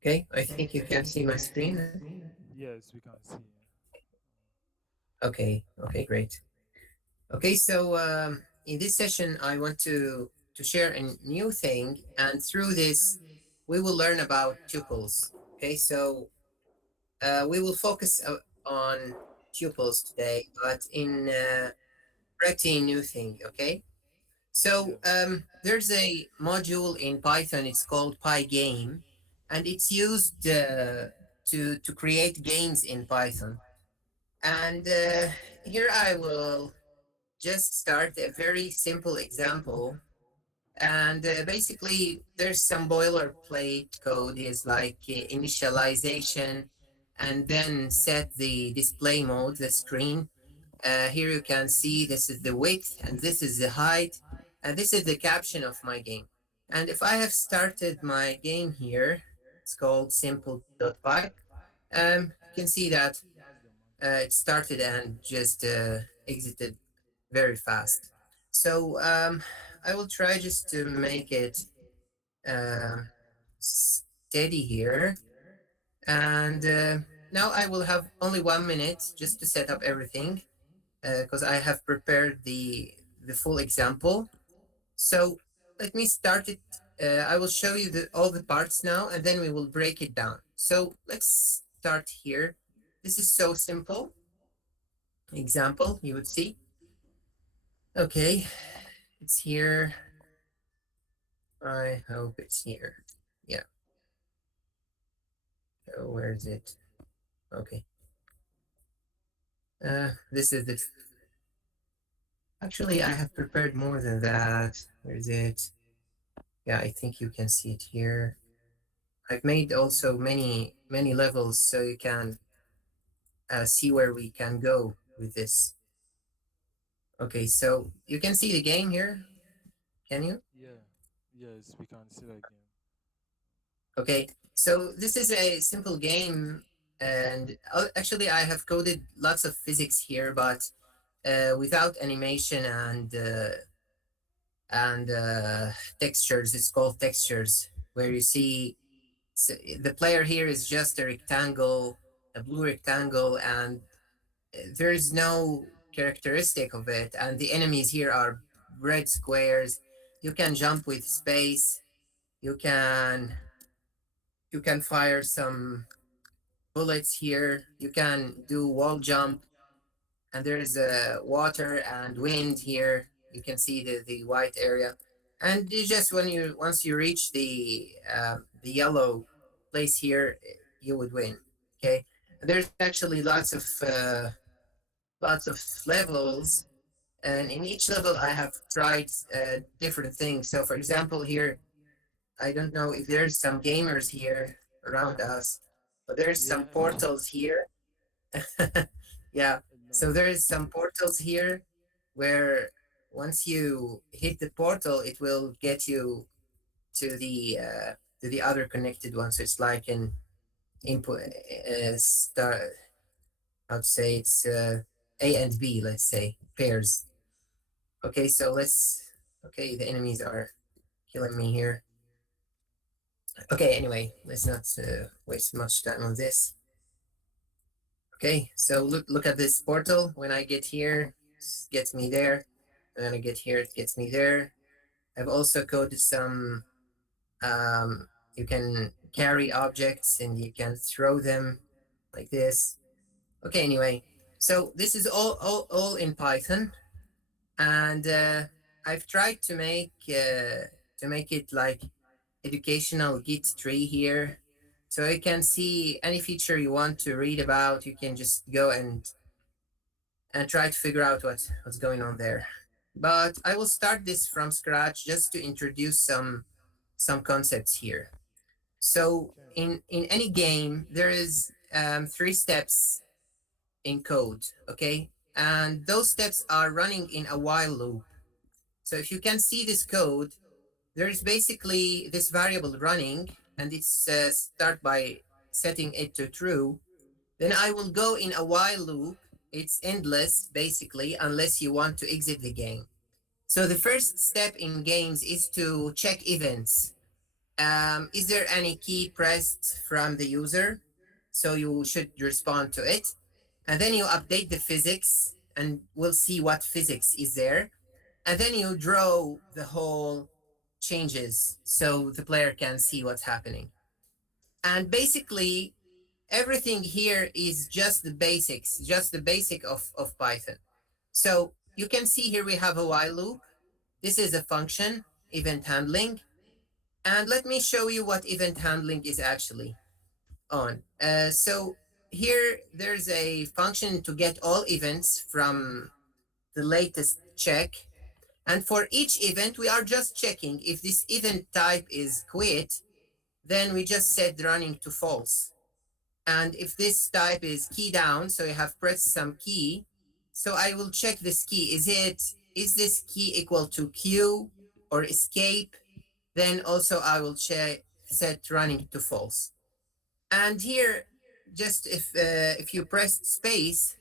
Okay, I think you can see my screen now. Yes, we can see. Okay, okay, great. Okay, so in this session, I want to share a new thing, and through this, we will learn about tuples. Okay, so we will focus on tuples today, but in pretty new thing. Okay, so Yeah. there's a module in Python. It's called Pygame, and it's used to create games in Python. And here I will just start a very simple example. And basically, there's some boilerplate code is like initialization and then set the display mode, the screen. Here you can see this is the width and this is the height. And this is the caption of my game. And if I have started my game here, it's called simple.py. You can see that it started and just exited very fast. So I will try just to make it uh, steady here. And now I will have only 1 minute just to set up everything because I have prepared the full example. So let me start it. I will show you all the parts now, and then we will break it down. So let's start here. This is so simple. Example, you would see. Okay, it's here. I hope it's here. Yeah. Oh, where is it? Okay. This is the. Actually, I have prepared more than that. Where is it? Yeah, I think you can see it here. I've made also many levels so you can see where we can go with this. Okay, so you can see the game here. Can you? Yeah. Yes, we can see that again. Okay, so this is a simple game, and actually I have coded lots of physics here, but without animation and textures. It's called textures, where you see the player here is just a rectangle, a blue rectangle, and there is no characteristic of it. And the enemies here are red squares. You can jump with space. You can you can fire some bullets here. You can do wall jump, and there is water and wind here. You can see the white area, and you just once you reach the yellow place here, you would win. Okay, there's actually lots of levels, and in each level I have tried different things. So, for example, here I don't know if there's some gamers here around us, but there's some Yeah. portals here. Yeah. A So lot. there is some portals here where once you hit the portal, it will get you to the other connected one. So it's like an input star. I'd say it's A and B. Let's say pairs. Okay. So let's. Okay, the enemies are killing me here. Okay. Anyway, let's not waste much time on this. Okay. So look at this portal. When I get here, it gets me there. And I get here, it gets me there. I've also coded some, you can carry objects and you can throw them like this. Okay, anyway, so this is all in Python. And I've tried to make it like educational Git tree here. So you can see any feature you want to read about, you can just go and try to figure out what's going on there. But I will start this from scratch just to introduce some concepts here. So Okay. in any game, there is 3 steps in code, okay? And those steps are running in a while loop. So if you can see this code, there is basically this variable running, and it's start by setting it to true. Then I will go in a while loop. It's endless, basically, unless you want to exit the game. So the first step in games is to check events. Is there any key pressed from the user? So you should respond to it. And then you update the physics and we'll see what physics is there. And then you draw the whole changes so the player can see what's happening. And basically, everything here is just the basics, just the basic of Python. So you can see here we have a while loop. This is a function, event handling. And let me show you what event handling is actually on. So here there's a function to get all events from the latest check. And for each event, we are just checking if this event type is quit, then we just set running to false. And if this type is key down, so you have pressed some key, so I will check this key. Is this key equal to Q or escape? Then also I will check set running to false. And here, just if you press space,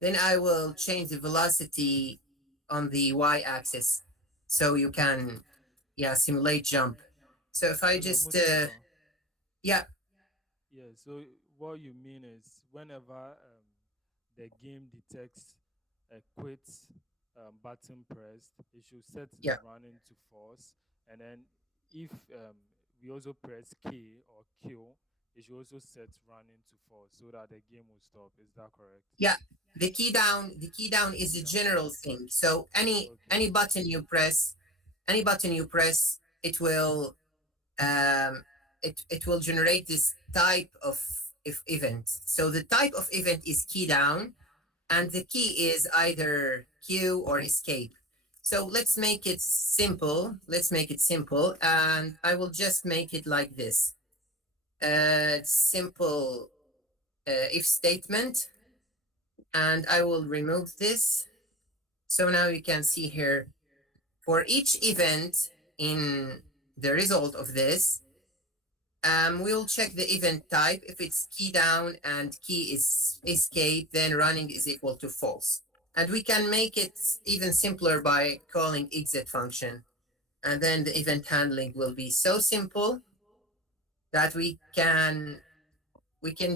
then I will change the velocity on the y-axis, so you can simulate jump. So if I Hello, just Mustafa. yeah Yeah, so what you mean is whenever the game detects a quit button pressed, it should set the yeah running to false. And then if we also press K or Q, it should also set running to false so that the game will stop. Is that correct? yeah the key down is Key a down. general thing. So any Okay. any button you press, it will it will generate this type of if event. So the type of event is key down, and the key is either Q or escape. So let's make it simple, and I will just make it like this. Simple if statement, and I will remove this. So now you can see here, for each event in the result of this, we'll check the event type. If it's key down and key is escape, then running is equal to false. And we can make it even simpler by calling exit function. And then the event handling will be so simple that we can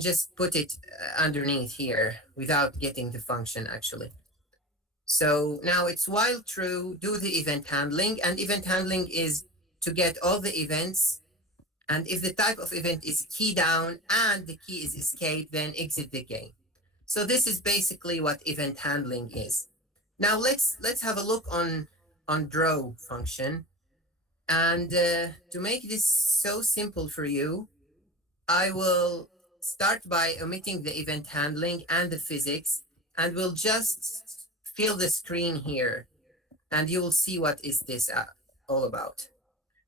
just put it underneath here without getting the function actually. So now it's while true, do the event handling, and event handling is to get all the events. And if the type of event is key down and the key is escape, then exit the game. So this is basically what event handling is. Now let's have a look on draw function. And to make this so simple for you, I will start by omitting the event handling and the physics, and we'll just fill the screen here, and you will see what is this all about.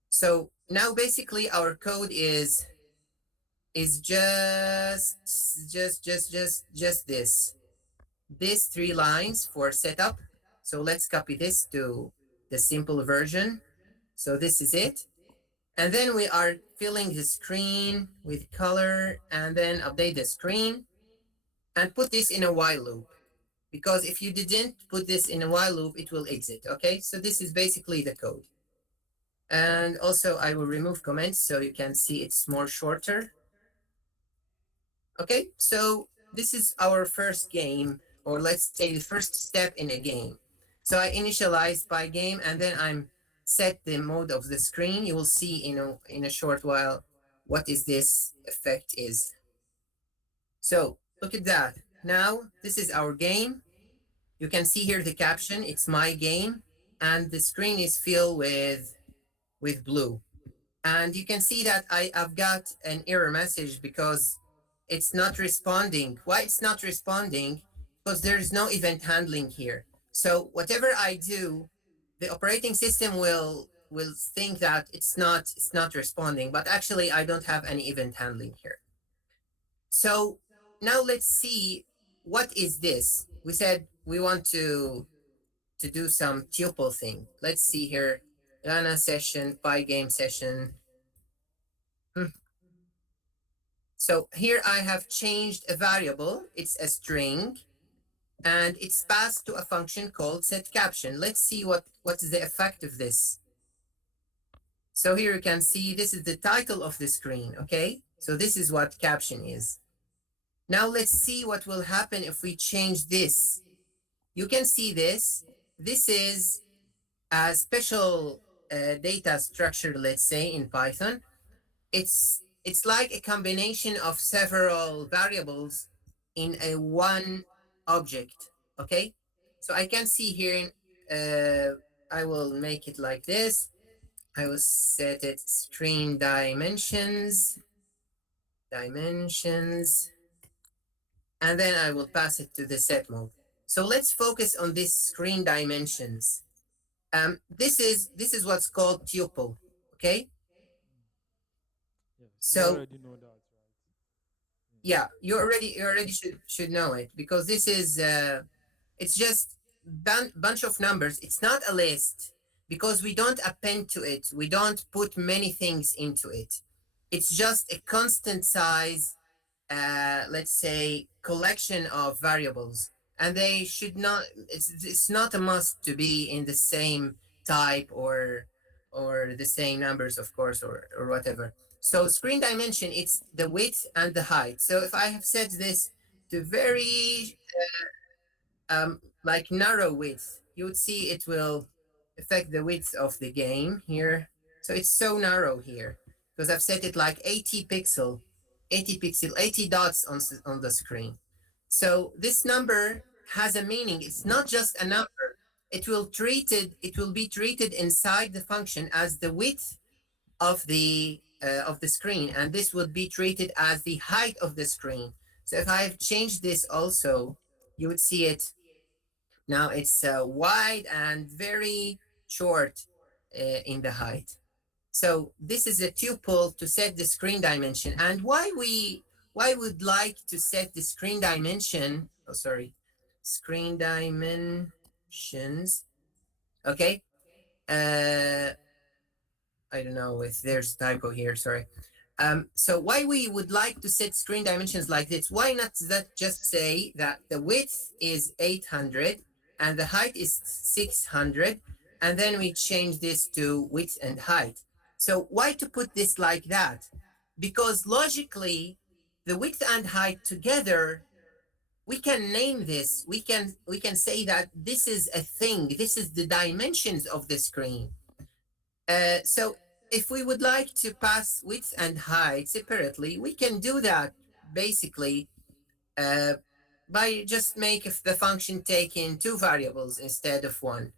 So now basically our code is just this three lines for setup. So let's copy this to the simple version. So this is it. And then we are filling the screen with color, and then update the screen and put this in a while loop. Because if you didn't put this in a while loop, it will exit. Okay, so this is basically the code. And also I will remove comments so you can see it's more shorter. Okay, so this is our first game, or let's say the first step in a game. So I initialized by game, and then I'm set the mode of the screen. You will see in a short while what is this effect is. So look at that. Now this is our game. You can see here the caption, it's my game, and the screen is filled with blue. And you can see that I've got an error message because it's not responding. Why it's not responding? Because there's no event handling here. So whatever I do, the operating system will think that it's not responding, but actually I don't have any event handling here. So now let's see, what is this? We said we want to do some tuple thing. Let's see here. Lana session, Pygame session. Hmm. So here I have changed a variable. It's a string, and it's passed to a function called setCaption. Let's see what's the effect of this. So here you can see this is the title of the screen, okay? So this is what caption is. Now let's see what will happen if we change this. You can see this. This is a special data structure, let's say, in Python. It's like a combination of several variables in a one object, okay? So I can see here, I will make it like this. I will set it screen dimensions, and then I will pass it to the set mode. So let's focus on this screen dimensions. This is what's called tuple, okay? Yes, we So already know that, right? yeah, you already should know it because this is it's just bunch of numbers. It's not a list because we don't append to it. We don't put many things into it. It's just a constant size, let's say, collection of variables, and they should not. It's not a must to be in the same type or the same numbers, of course, or whatever. So screen dimension, it's the width and the height. So if I have set this to very like narrow width, you would see it will affect the width of the game here. So it's so narrow here because I've set it like 80 pixel, 80 dots on the screen. So this number has a meaning. It's not just a number. It will be treated inside the function as the width of the screen, and this would be treated as the height of the screen. So if I've changed this also, you would see it now. It's wide and very short in the height. So this is a tuple to set the screen dimension. And why would like to set the screen dimension? Oh, sorry, screen dimensions. Okay. Uh, I don't know if there's a typo here. Sorry. So why we would like to set screen dimensions like this? Why not that just say that the width is 800 and the height is 600, and then we change this to width and height? So why to put this like that? Because logically, the width and height together, we can name this. We can say that this is a thing. This is the dimensions of the screen. So if we would like to pass width and height separately, we can do that basically uh, by just make the function take in two variables instead of one.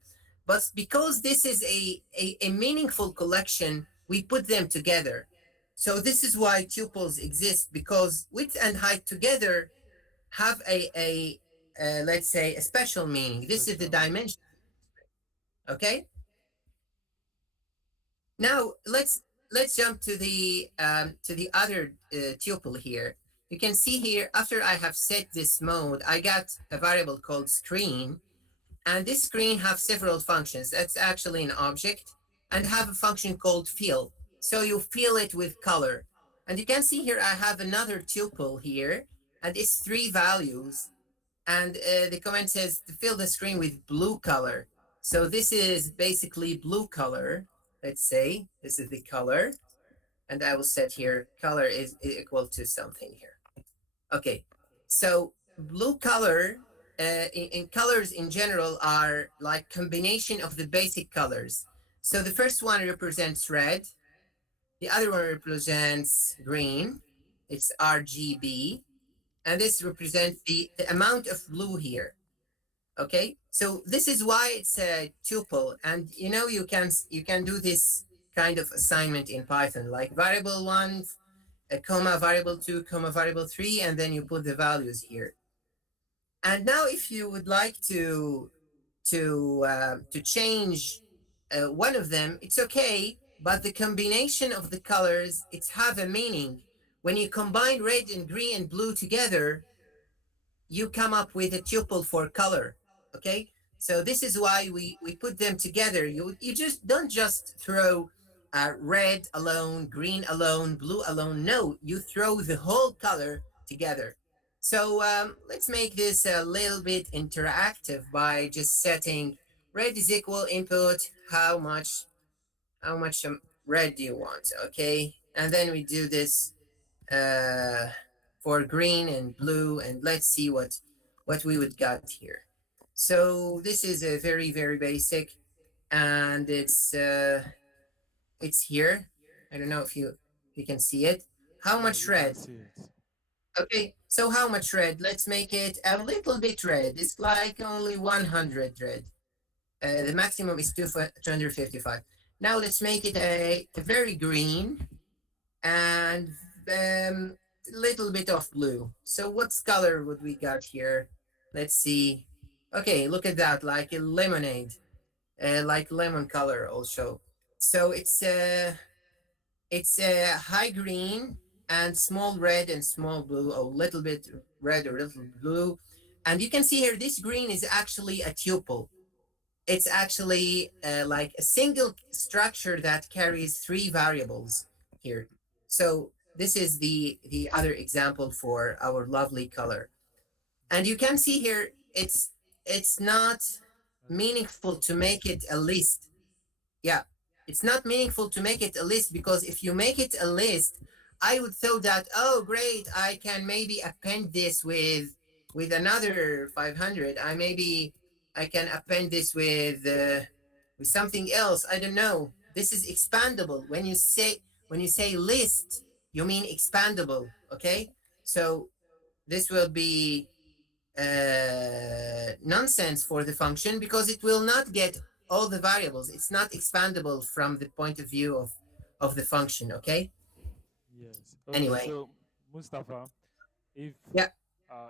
But because this is a meaningful collection, we put them together. So this is why tuples exist, because width and height together have let's say, a special meaning. This is the Special meaning. dimension. Okay. Now let's jump to the other tuple here. You can see here, after I have set this mode, I got a variable called screen, and this screen have several functions. That's actually an object, and have a function called fill. So you fill it with color. And you can see here I have another tuple here, and it's three values. And the comment says to fill the screen with blue color. So this is basically blue color. Let's say this is the color, and I will set here color is equal to something here. Okay, so blue color, in colors in general, are like combination of the basic colors. So the first one represents red, the other one represents green, it's RGB, and this represents the amount of blue here. Okay, so this is why it's a tuple, and you can do this kind of assignment in Python, like variable one, a comma, variable two, comma, variable three, and then you put the values here. And now, if you would like to change one of them, it's okay. But the combination of the colors, it's have a meaning. When you combine red and green and blue together, you come up with a tuple for color. Okay, so this is why we put them together. You just don't just throw red alone, green alone, blue alone. No, you throw the whole color together. So let's make this a little bit interactive by just setting red is equal input how much red do you want? Okay, and then we do this uh, for green and blue, and let's see what we would got here. So this is a very basic, and it's here. I don't know if you can see it. How Yeah, much you can red? see it. Okay, so how much red? Let's make it a little bit red. It's like only 100 red. The maximum is 255. Now let's make it a very green and little bit of blue. So what color would we got here? Let's see. Okay, look at that, like a lemonade, like lemon color also. So it's a high green and small red and small blue, or little bit red or little blue. And you can see here, this green is actually a tuple. It's actually like a single structure that carries three variables here. So this is the other example for our lovely color. And you can see here, it's not Hello. meaningful to make it a list. Yeah, it's not meaningful to make it a list, because if you make it a list, I would thought that, oh great, I can maybe append this with another 500. I can append this with something else. I don't know. This is expandable. When you say list, you mean expandable. Okay, so this will be nonsense for the function, because it will not get all the variables. It's not expandable from the point of view of the function. Okay. Yes. Okay. Anyway, So, Mustafa, if yeah,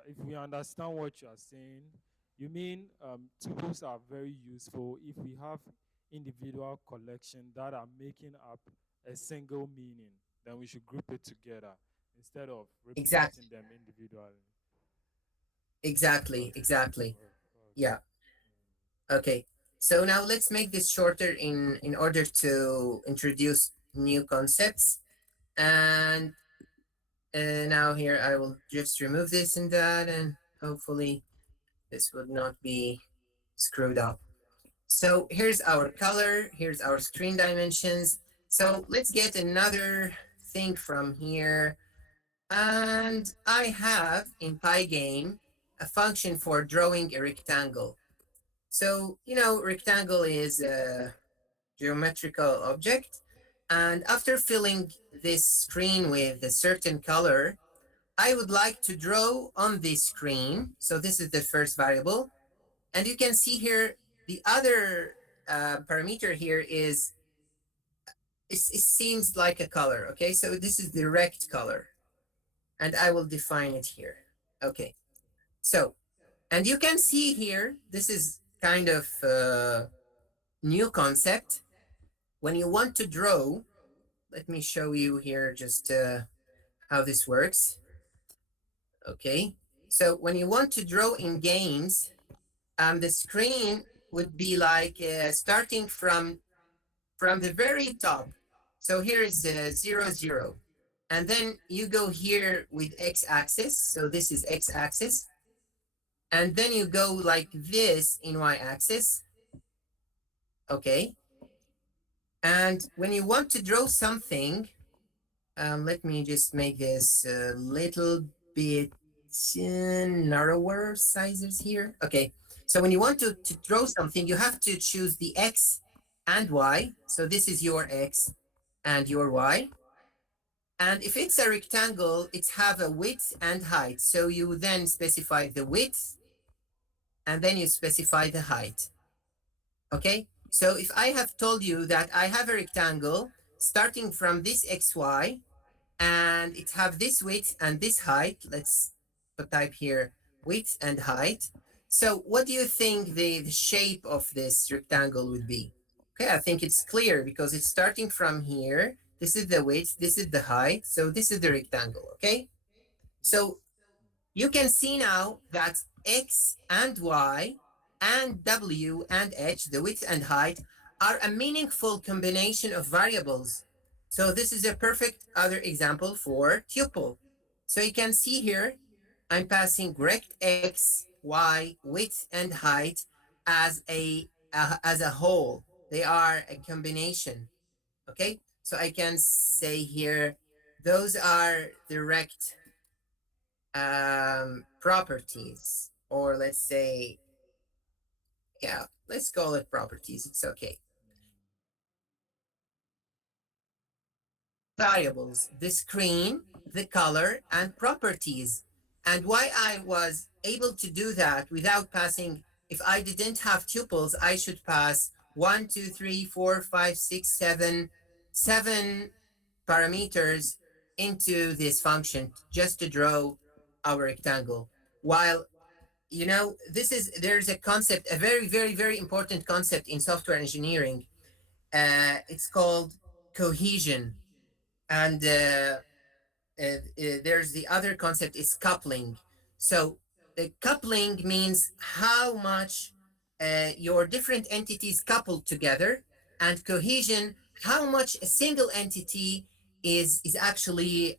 if we understand what you are saying, you mean tuples are very useful if we have individual collection that are making up a single meaning. Then we should group it together instead of representing exactly, them individually. exactly, Okay. exactly. Okay. Yeah. Okay. So now let's make this shorter in order to introduce new concepts. And now here I will just remove this and that, and hopefully this would not be screwed up. So here's our color, here's our screen dimensions. So let's get another thing from here. And I have in Pygame a function for drawing a rectangle. So, rectangle is a geometrical object. And after filling this screen with a certain color, I would like to draw on this screen. So this is the first variable. And you can see here, the other parameter here is, it seems like a color. Okay, so this is the rect color, and I will define it here. Okay, so, and you can see here, this is kind of new concept. When you want to draw, let me show you here just how this works. Okay, so when you want to draw in games, the screen would be like starting from the very top. So here is 0, 0. And then you go here with x-axis. So this is x-axis. And then you go like this in y-axis. Okay. And when you want to draw something, let me just make this a little bit narrower sizes here. Okay. So when you want to draw something, you have to choose the x and y. So this is your x and your y. And if it's a rectangle, it have a width and height. So you then specify the width, and then you specify the height. Okay? So if I have told you that I have a rectangle starting from this xy, and it have this width and this height, let's type here width and height. So what do you think the shape of this rectangle would be? Okay, I think it's clear, because it's starting from here. This is the width, this is the height, so this is the rectangle. Okay, so Yes. you can see now that x and y and w and h, the width and height, are a meaningful combination of variables. So this is a perfect other example for tuple. So you can see here, I'm passing rect x, y, width, and height as a whole. They are a combination. Okay, So I can say here, those are direct properties, or let's say, yeah, let's call it properties. It's okay. Variables, the screen, the color, and properties. And why I was able to do that without passing, if I didn't have tuples, I should pass one, two, three, four, five, six, seven parameters into this function just to draw our rectangle. While there's a concept, a very, very, very important concept in software engineering. It's called cohesion. And there's the other concept is coupling. So the coupling means how much your different entities coupled together, and cohesion, how much a single entity is actually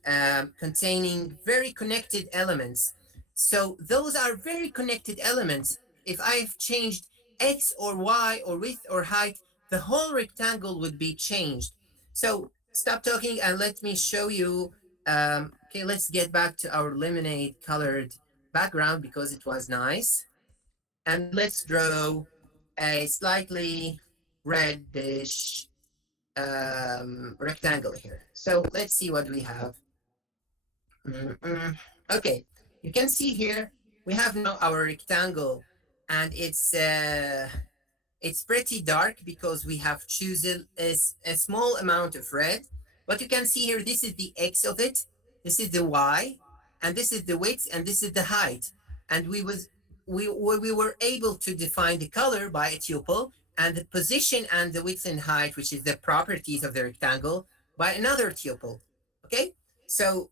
containing very connected elements. So those are very connected elements. If I've changed x or y or width or height, the whole rectangle would be changed. So stop talking and let me show you. Okay, let's get back to our lemonade colored background because it was nice. And let's draw a slightly reddish rectangle here. So let's see what we have. Mm-mm. Okay, you can see here we have now our rectangle, and it's pretty dark because we have chosen a small amount of red. But you can see here, this is the x of it, this is the y, and this is the width, and this is the height. And we were able to define the color by a tuple, and the position and the width and height, which is the properties of the rectangle, by another tuple. Okay, so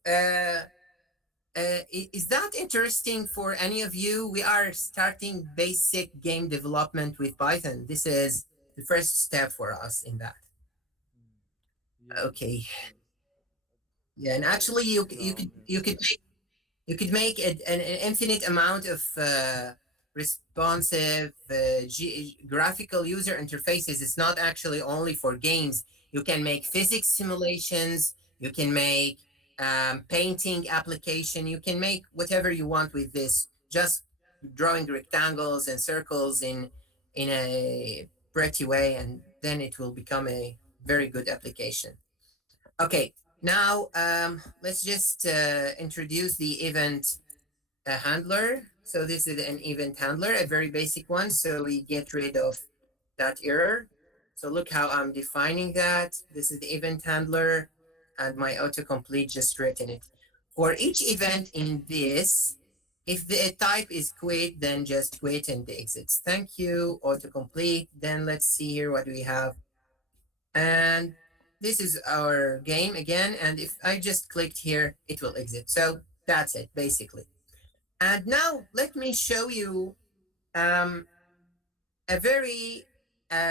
is that interesting for any of you? We are starting basic game development with Python. This is the first step for us in that. Mm. Yes, Okay. yes. Yeah, and Very actually, grounded. you could make an infinite amount of responsive graphical user interfaces. It's not actually only for games. You can make physics simulations. You can make painting application. You can make whatever you want with this. Just drawing rectangles and circles in a pretty way, and then it will become a very good application. Okay, now let's just introduce the event handler. So this is an event handler, a very basic one. So we get rid of that error. So look how I'm defining that. This is the event handler, and my autocomplete just written it. For each event in this, if the type is quit, then just quit and the exits. Thank you, autocomplete. Then let's see here what we have. And this is our game again. And if I just clicked here, it will exit. So that's it, basically. And now let me show you um, a very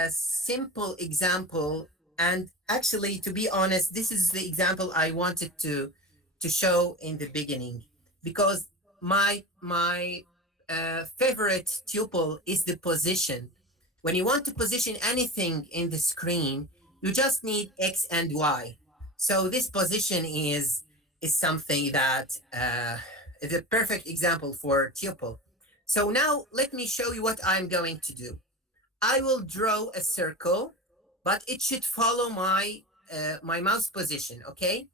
simple example. And actually, to be honest, this is the example I wanted to show in the beginning, because my favorite tuple is the position. When you want to position anything in the screen, you just need x and y. So this position is something that is a perfect example for tuple. So now let me show you what I'm going to do. I will draw a circle, but it should follow my mouse position, okay?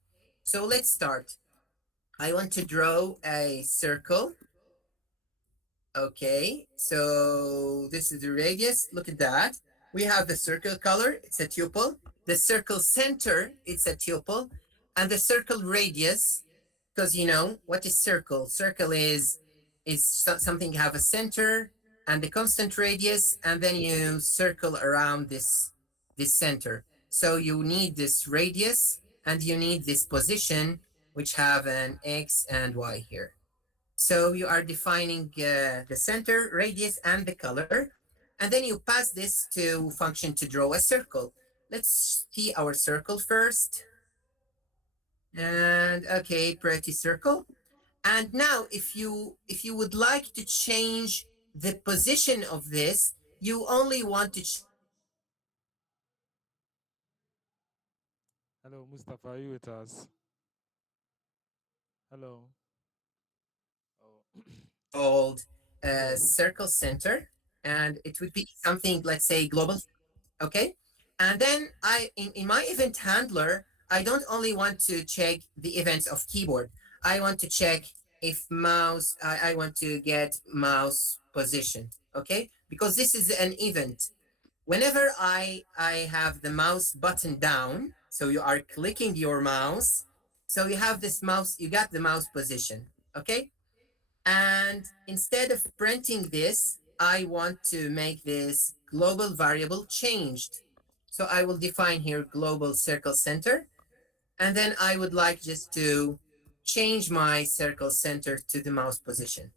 So let's start. I want to draw a circle. Okay, so this is the radius. Look at that. We have the circle color, it's a tuple. The circle center, it's a tuple. And the circle radius, because you know what is circle? Circle is something have a center and the constant radius, and then you circle around this center. So you need this radius and you need this position, which have an x and y here. So you are defining the center, radius, and the color, and then you pass this to function to draw a circle. Let's see our circle first. And okay, pretty circle. And now if you would like to change the position of this, you only want to change the position of the Hello, Mustafa, are you with us? Hello. Oh, called okay. circle center, and it would be something, let's say, global. Okay. And then in my event handler, I don't only want to check the events of keyboard. I want to check if mouse, I want to get mouse position. Okay. Because this is an event. Whenever I have the mouse button down, so you are clicking your mouse, so you have this mouse, you got the mouse position. Okay. And instead of printing this, I want to make this global variable changed. So I will define here global circle center. And then I would like just to change my circle center to the mouse position.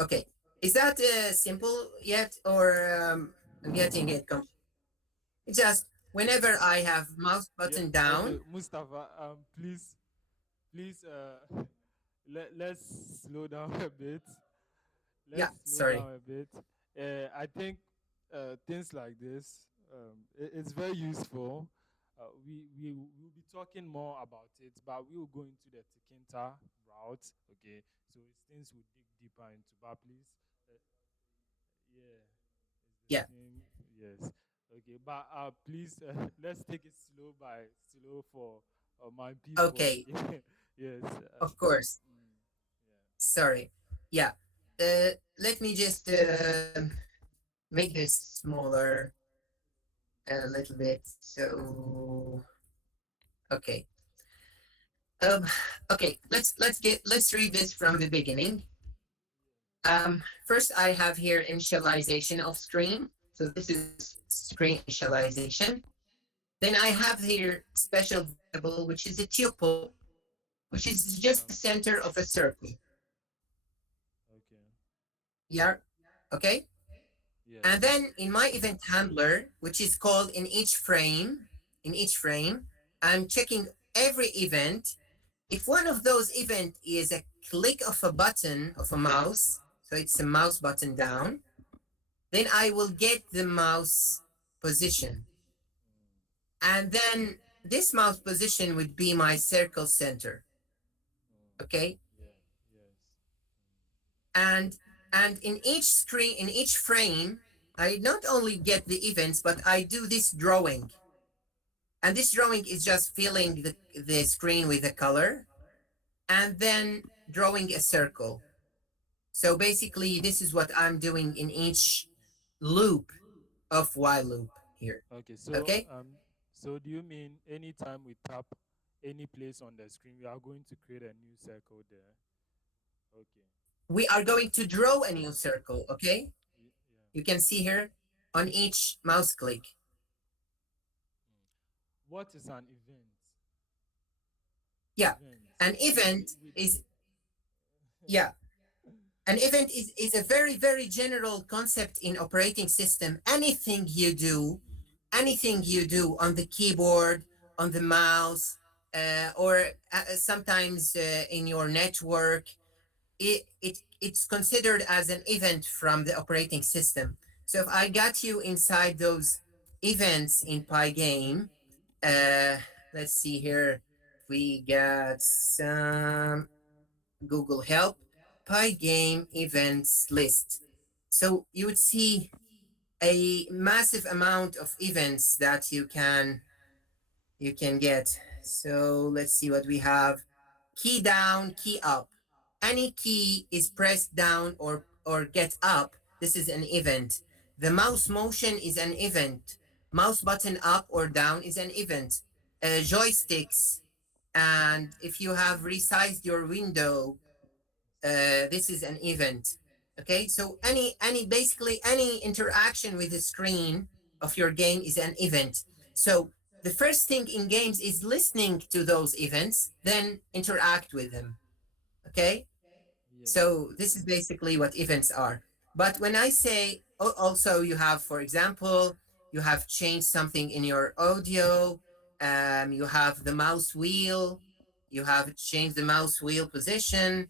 Okay. Is that simple yet? Or I'm getting it. Just whenever I have mouse Yeah. button Okay, down. Mustafa. Please. Let's slow down a bit. Yeah, Let's slow sorry. down a bit. I think things like this, it's very useful. We will be talking more about it, but we will go into the Tikinta route. Okay, so it's things we dig deeper into. But please, uh, yeah, it's Yeah. the same. Yes. Okay, but please, let's take it slow for my people. Okay. Yes. Of course. Yeah. Sorry. Yeah. Let me just make this smaller a little bit. So okay. Um, okay. Let's read this from the beginning. First, I have here initialization of screen. So this is screen initialization. Then I have here special variable, which is a tuple, which is just the Okay. center of a circle. Okay. Yeah. Okay. And Yes. then in my event handler, which is called in each frame, I'm checking every event. If one of those event is a click of a button of a mouse, so it's a mouse button down, then I will get the mouse position. And then this mouse position would be my circle center. Okay. Yeah. Yes. And in each screen, in each frame, I not only get the events, but I do this drawing. And this drawing is just filling the screen with a color and then drawing a circle. So basically, this is what I'm doing in each loop of while loop here. Okay. Okay. So do you mean anytime we tap any place on the screen, we are going to create a new circle there? Okay. We are going to draw a new circle. Okay. Yeah. You can see here on each mouse click. What is an event? Yeah. Event. An event is, yeah, an event is a very, very general concept in operating system. Anything you do on the keyboard, on the mouse, or sometimes in your network, it's considered as an event from the operating system. So if I got you inside those events in Pygame, uh, let's see here. We got some Google Help, Pygame events list. So you would see a massive amount of events that you can get. So let's see what we have. Key down, key up. Any key is pressed down or get up. This is an event. The mouse motion is an event. Mouse button up or down is an event. Joysticks, and if you have resized your window, this is an event. Okay, so any basically any interaction with the screen of your game is an event. So the first thing in games is listening to those events, then interact with them. Okay, Yes. so this is basically what events are. But when I say also you have, for example, you have changed something in your audio, you have the mouse wheel, you have changed the mouse wheel position,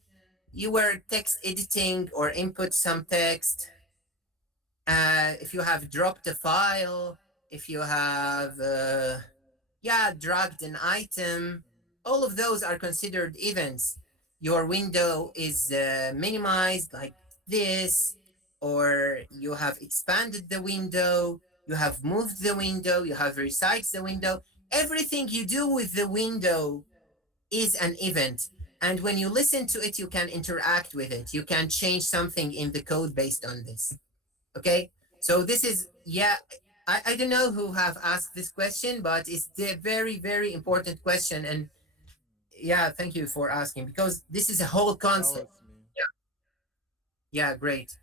you were text editing or input some text, if you have dropped a file, if you have yeah, dragged an item. All of those are considered events. Your window is minimized like this, or you have expanded the window, you have moved the window, you have resized the window. Everything you do with the window is an event. And when you listen to it, you can interact with it. You can change something in the code based on this. Okay. So this is, yeah, I don't know who have asked this question, but it's the very, very important question. And yeah, thank you for asking because this is a whole That concept. was me. Yeah. Yeah, great.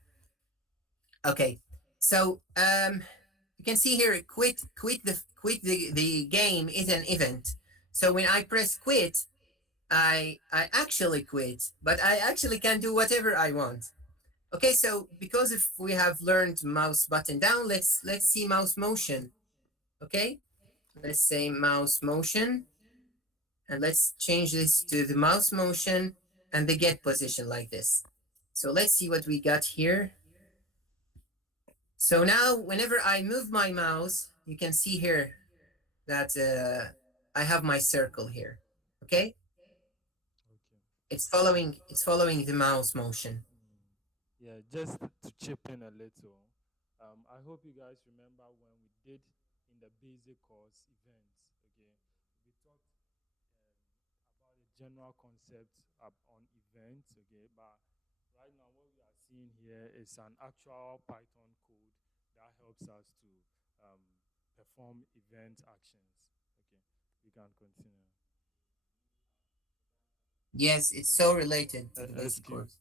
Okay. So you can see here quit the game is an event. So when I press quit, I actually quit, but I actually can do whatever I want. Okay, so because if we have learned mouse button down, let's see mouse motion. Okay, let's say mouse motion, and let's change this to the mouse motion and the get position like this. So let's see what we got here. So now whenever I move my mouse, you can see here that I have my circle here. Okay, Okay. it's following the mouse motion. Mm. Yeah, just to chip in a little, I hope you guys remember when we did in the basic course events. Okay, we talked about the general concept on events. Okay, but right now what we are seeing here is an actual Python code that helps us to um, perform event actions. Okay, we can continue. Yes, it's so related to the basic Excuse. course.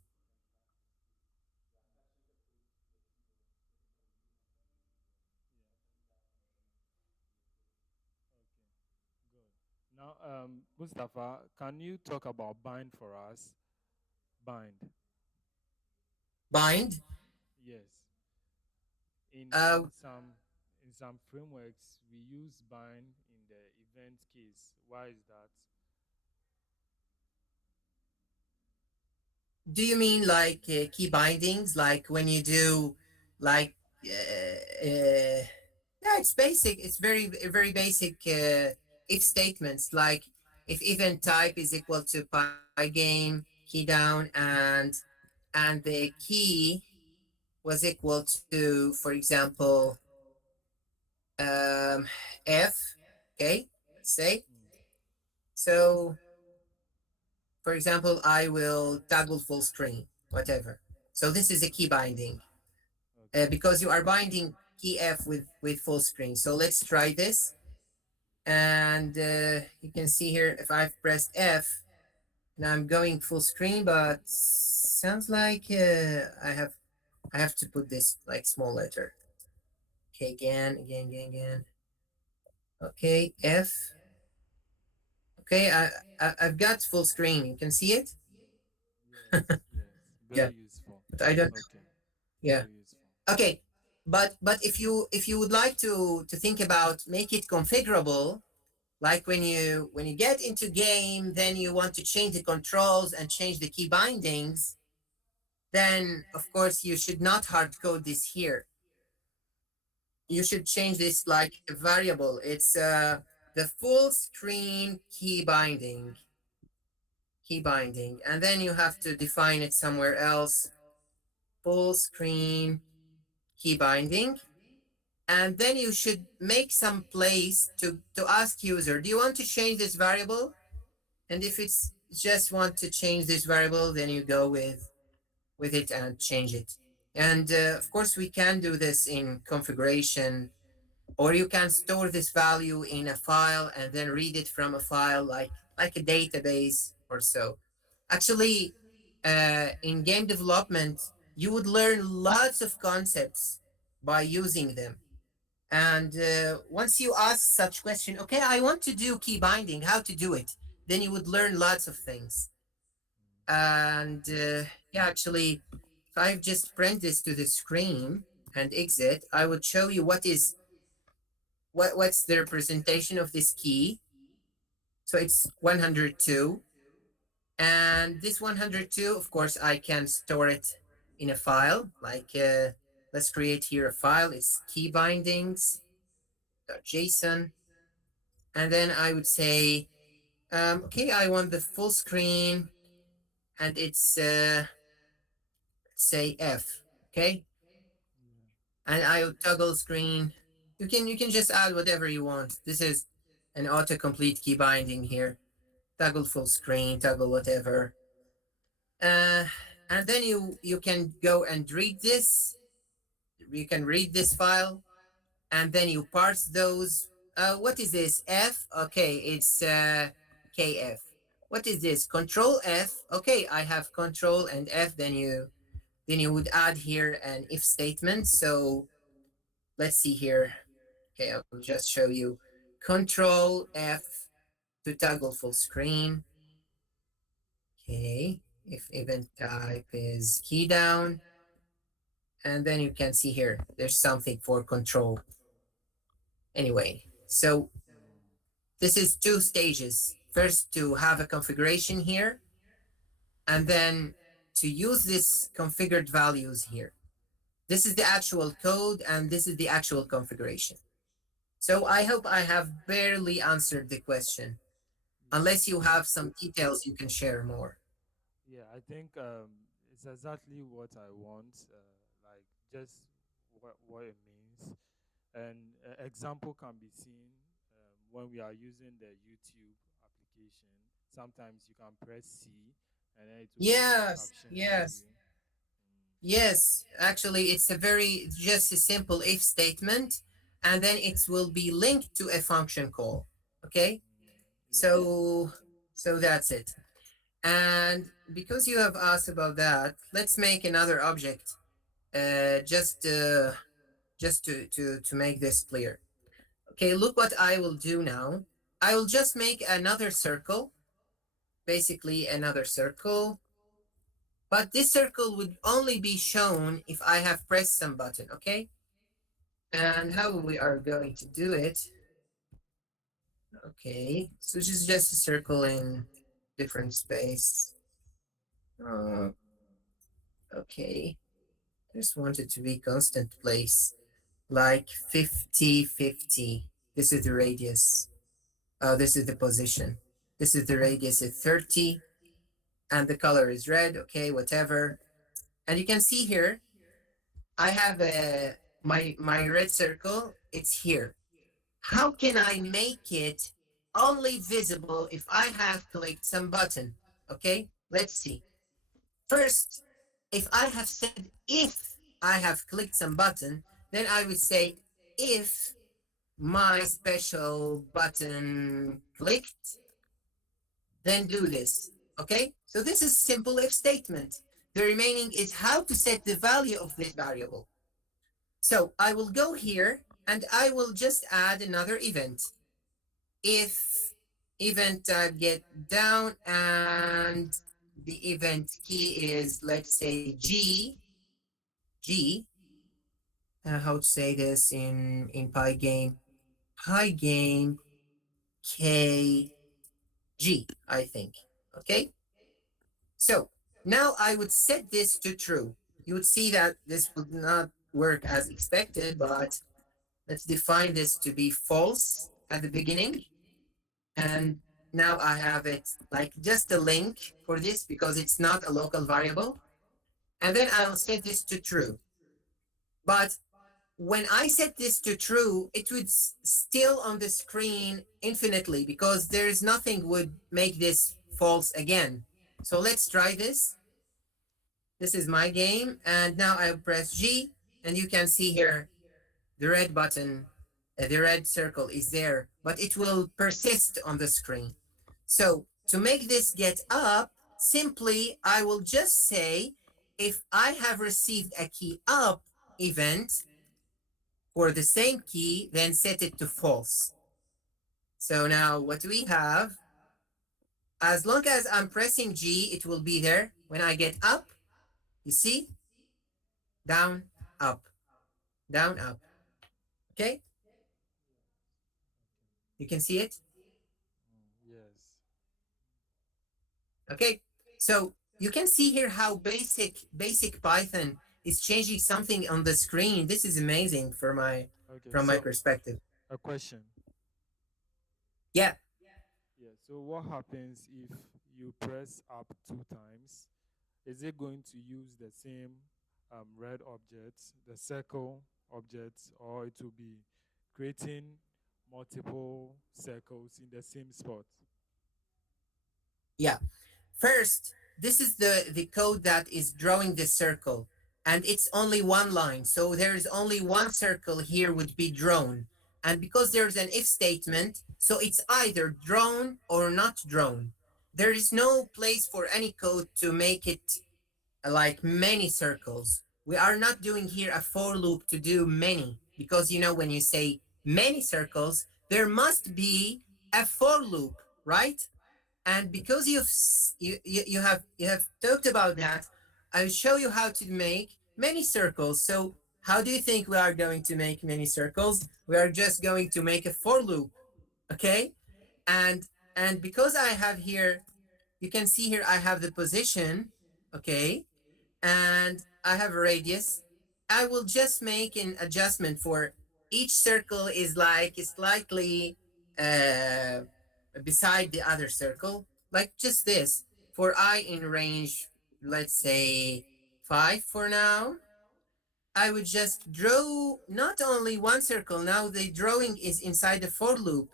Okay, good. Now, Mustafa, can you talk about bind for us? Bind. Bind. Yes. In Uh, in some in some frameworks, we use bind in the event case. Why is that? do you mean like key bindings, like when you do like yeah, it's basic. It's very basic if statements like if event type is equal to pygame key down and the key was equal to, for example, um, f. Okay, let's say Mm, so. For example, I will toggle full screen, whatever. So this is a key binding okay. because you are binding key F with full screen. So let's try this. And you can see here if I've pressed F and I'm going full screen, but sounds like I have to put this like small letter. Okay, again. Okay, F. Okay, I've got full screen. You can see it. Yes, yes. Yeah, Very useful. but I don't. Okay, Yeah. very useful. Okay, but if you would like to think about make it configurable, like when you get into game, then you want to change the controls and change the key bindings, then of course you should not hard code this here. You should change this like a variable. It's the full screen key binding, and then you have to define it somewhere else. Full screen key binding, and then you should make some place to ask user, do you want to change this variable? And if it's just want to change this variable, then you go with it and change it. And of course we can do this in configuration, or you can store this value in a file and then read it from a file like a database or so. Actually, in game development you would learn lots of concepts by using them. And once you ask such question, okay, I want to do key binding, how to do it, then you would learn lots of things. And yeah, actually, if I've just print this to the screen and exit, I would show you what's the representation of this key. So it's 102. And this 102, of course, I can store it in a file. Like let's create here a file. It's keybindings.json. And then I would say, okay, I want the full screen, and it's say F. Okay, Yeah. and I would toggle screen. You can just add whatever you want. This is an autocomplete key binding here. Toggle full screen, toggle whatever. Uh, and then you can go and read this. You can read this file, and then you parse those. What is this? F? Okay, it's KF. What is this? Control F. Okay, I have control and F. Then you would add here an if statement. So let's see here. Okay, I'll just show you. Control F to toggle full screen. Okay, if event type is key down, and then you can see here, there's something for control. Anyway, so this is two stages. First, to have a configuration here, and then to use this configured values here. This is the actual code, and this is the actual configuration. So I hope I have barely answered the question, Yeah. unless you have some details you can share more. Yeah, I think it's exactly what I want. Like just what it means. An example can be seen when we are using the YouTube application. Sometimes you can press C and then it will bring the Yes, caption for yes, you. Mm, yes. Actually, it's a very just a simple if statement, and then it will be linked to a function call. Okay, yes. so that's it. And because you have asked about that, let's make another object. Just to make this clear. Okay, look what I will do now. I will just make another circle, basically another circle, but this circle would only be shown if I have pressed some button, okay? And how we are going to do it? Okay, so this is just a circle in different space. Uh, okay, just want it to be constant place, like 50, 50. This is the radius. This is the position. This is the radius is 30, and the color is red. Okay, whatever. And you can see here, I have my red circle. It's here. How can I make it only visible if I have clicked some button? Okay, let's see. First, if I have said if I have clicked some button, then I would say if my special button clicked, then do this. Okay, so this is simple if statement. The remaining is how to set the value of this variable. So I will go here and I will just add another event. If event type get down and the event key is, let's say, G, how to say this in Pygame? Pygame K G, I think. Okay, so now I would set this to true. You would see that this would not work as expected, but let's define this to be false at the beginning. And now I have it like just a link for this because it's not a local variable. And then I'll set this to true. But when I set this to true, it would still on the screen infinitely because there is nothing would make this false again. So let's try this. This is my game. And now I'll press G and you can see here the red button, the red circle is there, but it will persist on the screen. So to make this get up, simply I will just say if I have received a key up event for the same key, then set it to false. So now what we have, as long as I'm pressing G, it will be there. When I get up, you see, down, up, down, up. Okay, you can see it. Yes. Okay, so you can see here how basic Python is changing something on the screen. This is amazing for my Okay. from my So perspective. a question. Yeah, Yeah. So what happens if you press up 2 times? Is it going to use the same red object, the circle object, or it will be creating multiple circles in the same spot? yeah. First, this is the code that is drawing the circle, and it's only one line. So there's only one circle here would be drawn. And because there's an if statement, so it's either drawn or not drawn. There is no place for any code to make it like many circles. We are not doing here a for loop to do many, because when you say many circles, there must be a for loop, right? And because you have talked about that, I'll show you how to make many circles. So how do you think we are going to make many circles? We are just going to make a for loop, okay? And and because I have here, you can see here I have the position, okay? And I have a radius. I will just make an adjustment for each circle is like slightly uh, beside the other circle, like just this. For I in range, let's say 5 for now, I would just draw not only one circle, now the drawing is inside the for loop.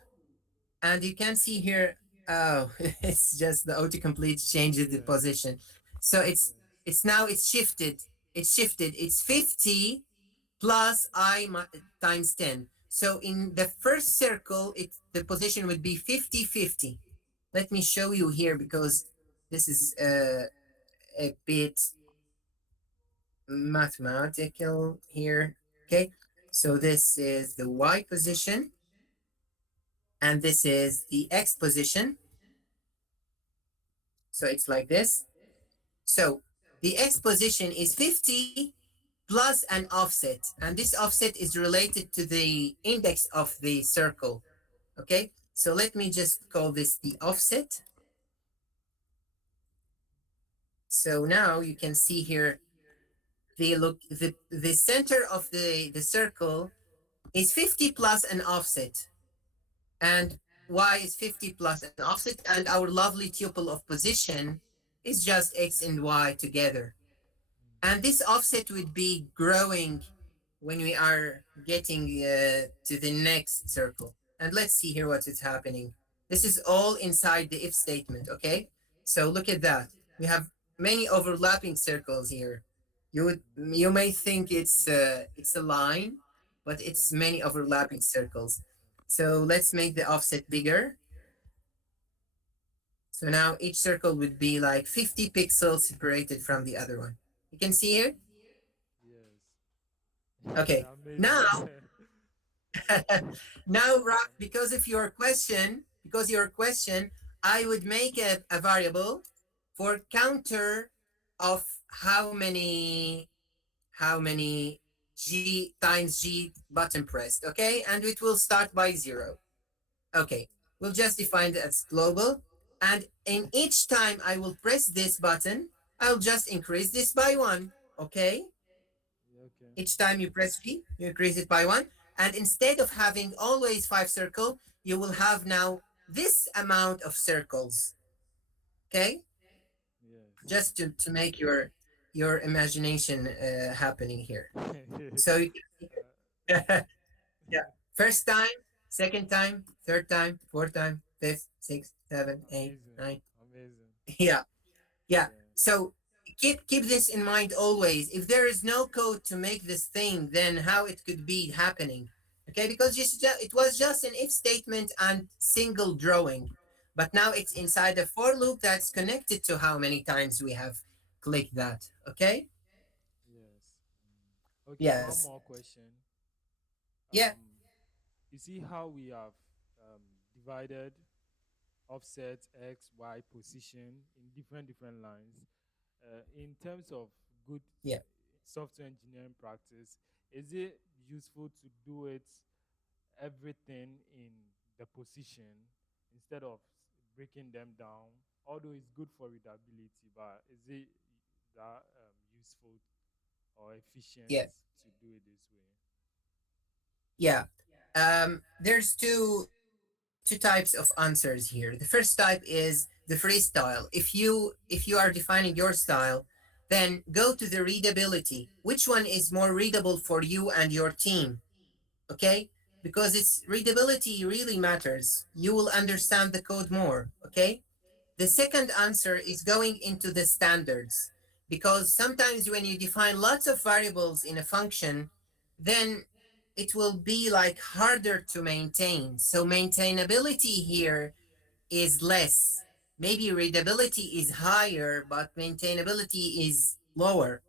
And you can see here, oh, it's just the autocomplete changes the Yeah. position. So it's Yes. it's now it's shifted. It's shifted. It's 50 plus times 10. So in the first circle, the position would be 50-50. Let me show you here because this is a bit mathematical here. Okay. So this is the y position and this is the x position. So it's like this. So the x position is 50 plus an offset, and this offset is related to the index of the circle. Okay, so let me just call this the offset. So now you can see here the center of the circle is 50 plus an offset, and y is 50 plus an offset, and our lovely tuple of position is just x and y together. And this offset would be growing when we are getting to the next circle. And let's see here what is happening. This is all inside the if statement, okay? So look at that. We have many overlapping circles here. You may think it's a line, but Yeah. it's many overlapping circles. So let's make the offset bigger. So now each circle would be like 50 pixels separated from the other one. You can see here? Yes. Okay. Amazing. Now, now, Rock, because your question, I would make a variable for counter of how many G times G button pressed, okay? And it will start by 0. Okay, we'll just define it as global. And in each time I will press this button, I'll just increase this by 1, okay? Yeah, okay. Each time you press G, you increase it by 1. And instead of having always 5 circles, you will have now this amount of circles. Okay? Yes. Just to make your imagination happening here. So you can see uh, it. Yeah. First time, second time, third time, fourth time, fifth, sixth, seven, eight, amazing. nine. Amazing. Yeah. Yeah. Yeah. So keep this in mind always. If there is no code to make this thing, then how it could be happening? Okay, because it was just an if statement and single drawing, but now it's inside a for loop that's connected to how many times we have clicked that. Okay. Yes. Okay, one Yes. more question. Yeah. Um, you see how we have divided offset x, y position in different lines. In terms of good Yeah. software engineering practice, is it useful to do it everything in the position instead of breaking them down? Although it's good for readability, but is it that useful or efficient Yeah. to do it this way? Yeah. There's two two types of answers here. The first type is the freestyle. If you are defining your style, then go to the readability. Which one is more readable for you and your team? Okay? Because its readability really matters. You will understand the code more. Okay? The second answer is going into the standards, because sometimes when you define lots of variables in a function, then it will be like harder to maintain. So maintainability here is less. Maybe readability is higher, but maintainability is lower.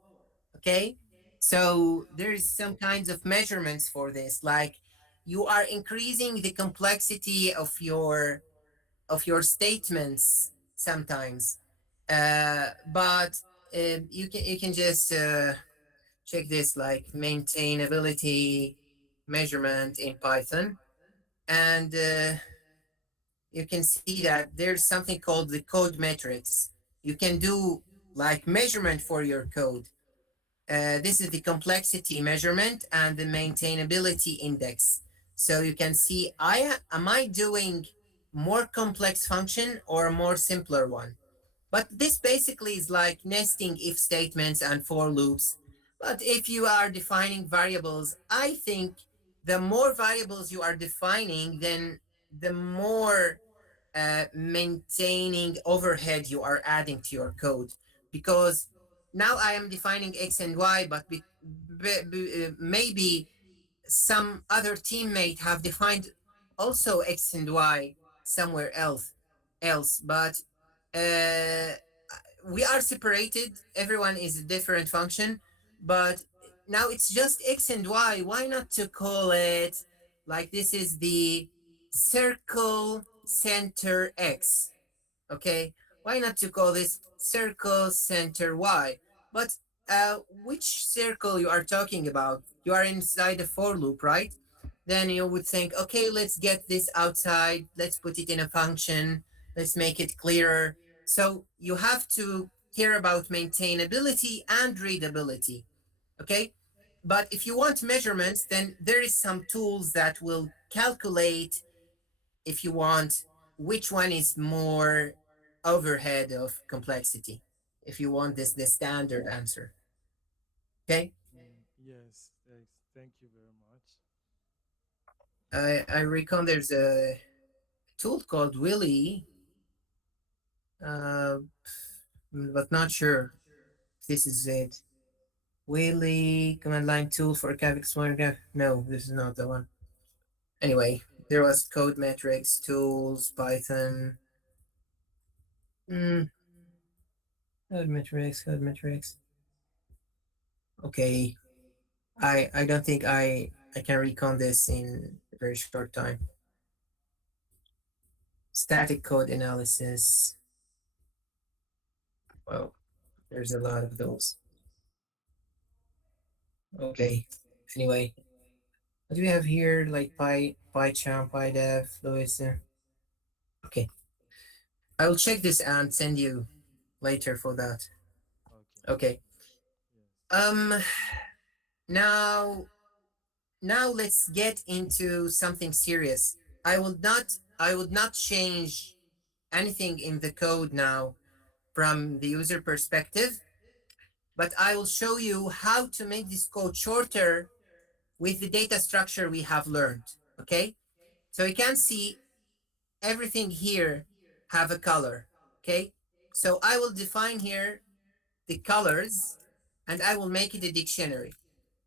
Okay? So there's some kinds of measurements for this, like you are increasing the complexity of your statements sometimes. But you can just check this like maintainability measurement in Python, and you can see that there's something called the code metrics. You can do like measurement for your code. This is the complexity measurement and the maintainability index. So you can see, am I doing more complex function or a more simpler one? But this basically is like nesting if statements and for loops. But if you are defining variables, I think the more variables you are defining, then the more maintaining overhead you are adding to your code. Because now I am defining X and Y, but maybe some other teammate have defined also X and Y somewhere else, but uh, we are separated. Everyone is a different function, but now it's just X and Y. Why not to call it like this is the circle center X? Okay, why not to call this circle center Y? But which circle you are talking about? You are inside a for loop, right? Then you would think, okay, let's get this outside, let's put it in a function, let's make it clearer. So you have to care about maintainability and readability. Okay, but if you want measurements, then there is some tools that will calculate, if you want, which one is more overhead of complexity, if you want this the standard answer. Okay, Yes, yes. Thank you very much. I reckon there's a tool called Willy, uh, but not sure if this is it. Willy command line tool for graphics graph. No, this is not the one. Anyway, there was code metrics tools, Python. Mm, code metrics. Okay, I don't think I can recon this in a very short time. Static code analysis. Well, there's a lot of those. Okay. Anyway, what do we have here? Like PyCharm, PyDev, Fluid. Okay. I will check this and send you later for that. Okay. Okay. Yes. Um now now let's get into something serious. I would not change anything in the code now from the user perspective, but I will show you how to make this code shorter with the data structure we have learned. Okay, so you can see everything here have a color. Okay, so I will define here the colors and I will make it a dictionary.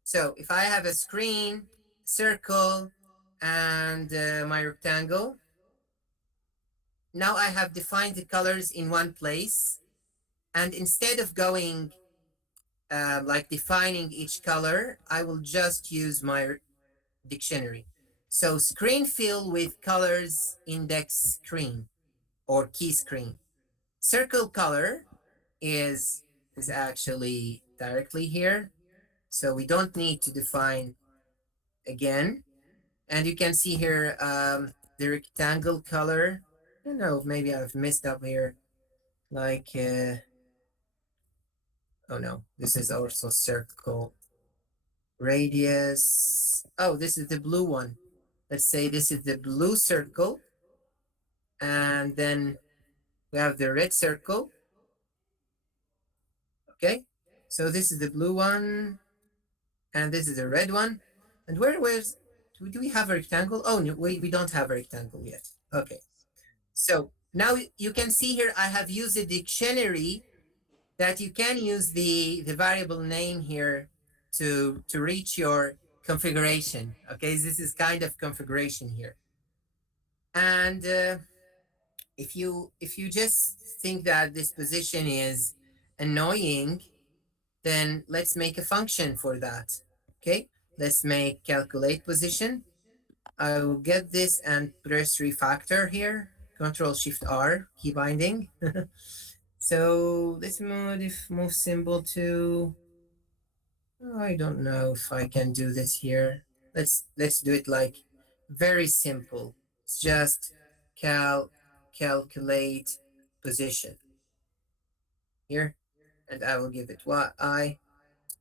So if I have a screen, circle, and my rectangle, now I have defined the colors in one place. And instead of going like defining each color, I will just use my dictionary. So screen fill with colors index screen or key screen. Circle color is is actually directly here. So we don't need to define again. And you can see here the rectangle color. I don't know, maybe I've messed up here. Like, oh no, this is also circle radius. Oh, this is the blue one. Let's say this is the blue circle. And then we have the red circle. Okay, so this is the blue one, and this is the red one. And where's do we have a rectangle? Oh no, we don't have a rectangle yet. Okay, so now you can see here I have used a dictionary that you can use the variable name here to reach your configuration. Okay, this is kind of configuration here. And if you just think that this position is annoying, then let's make a function for that. Okay, let's make calculate position. I will get this and press refactor here. Control Shift R, key binding. So let's move symbol to, oh, I don't know if I can do this here. Let's do it like very simple. It's just calculate position here, and I will give it y.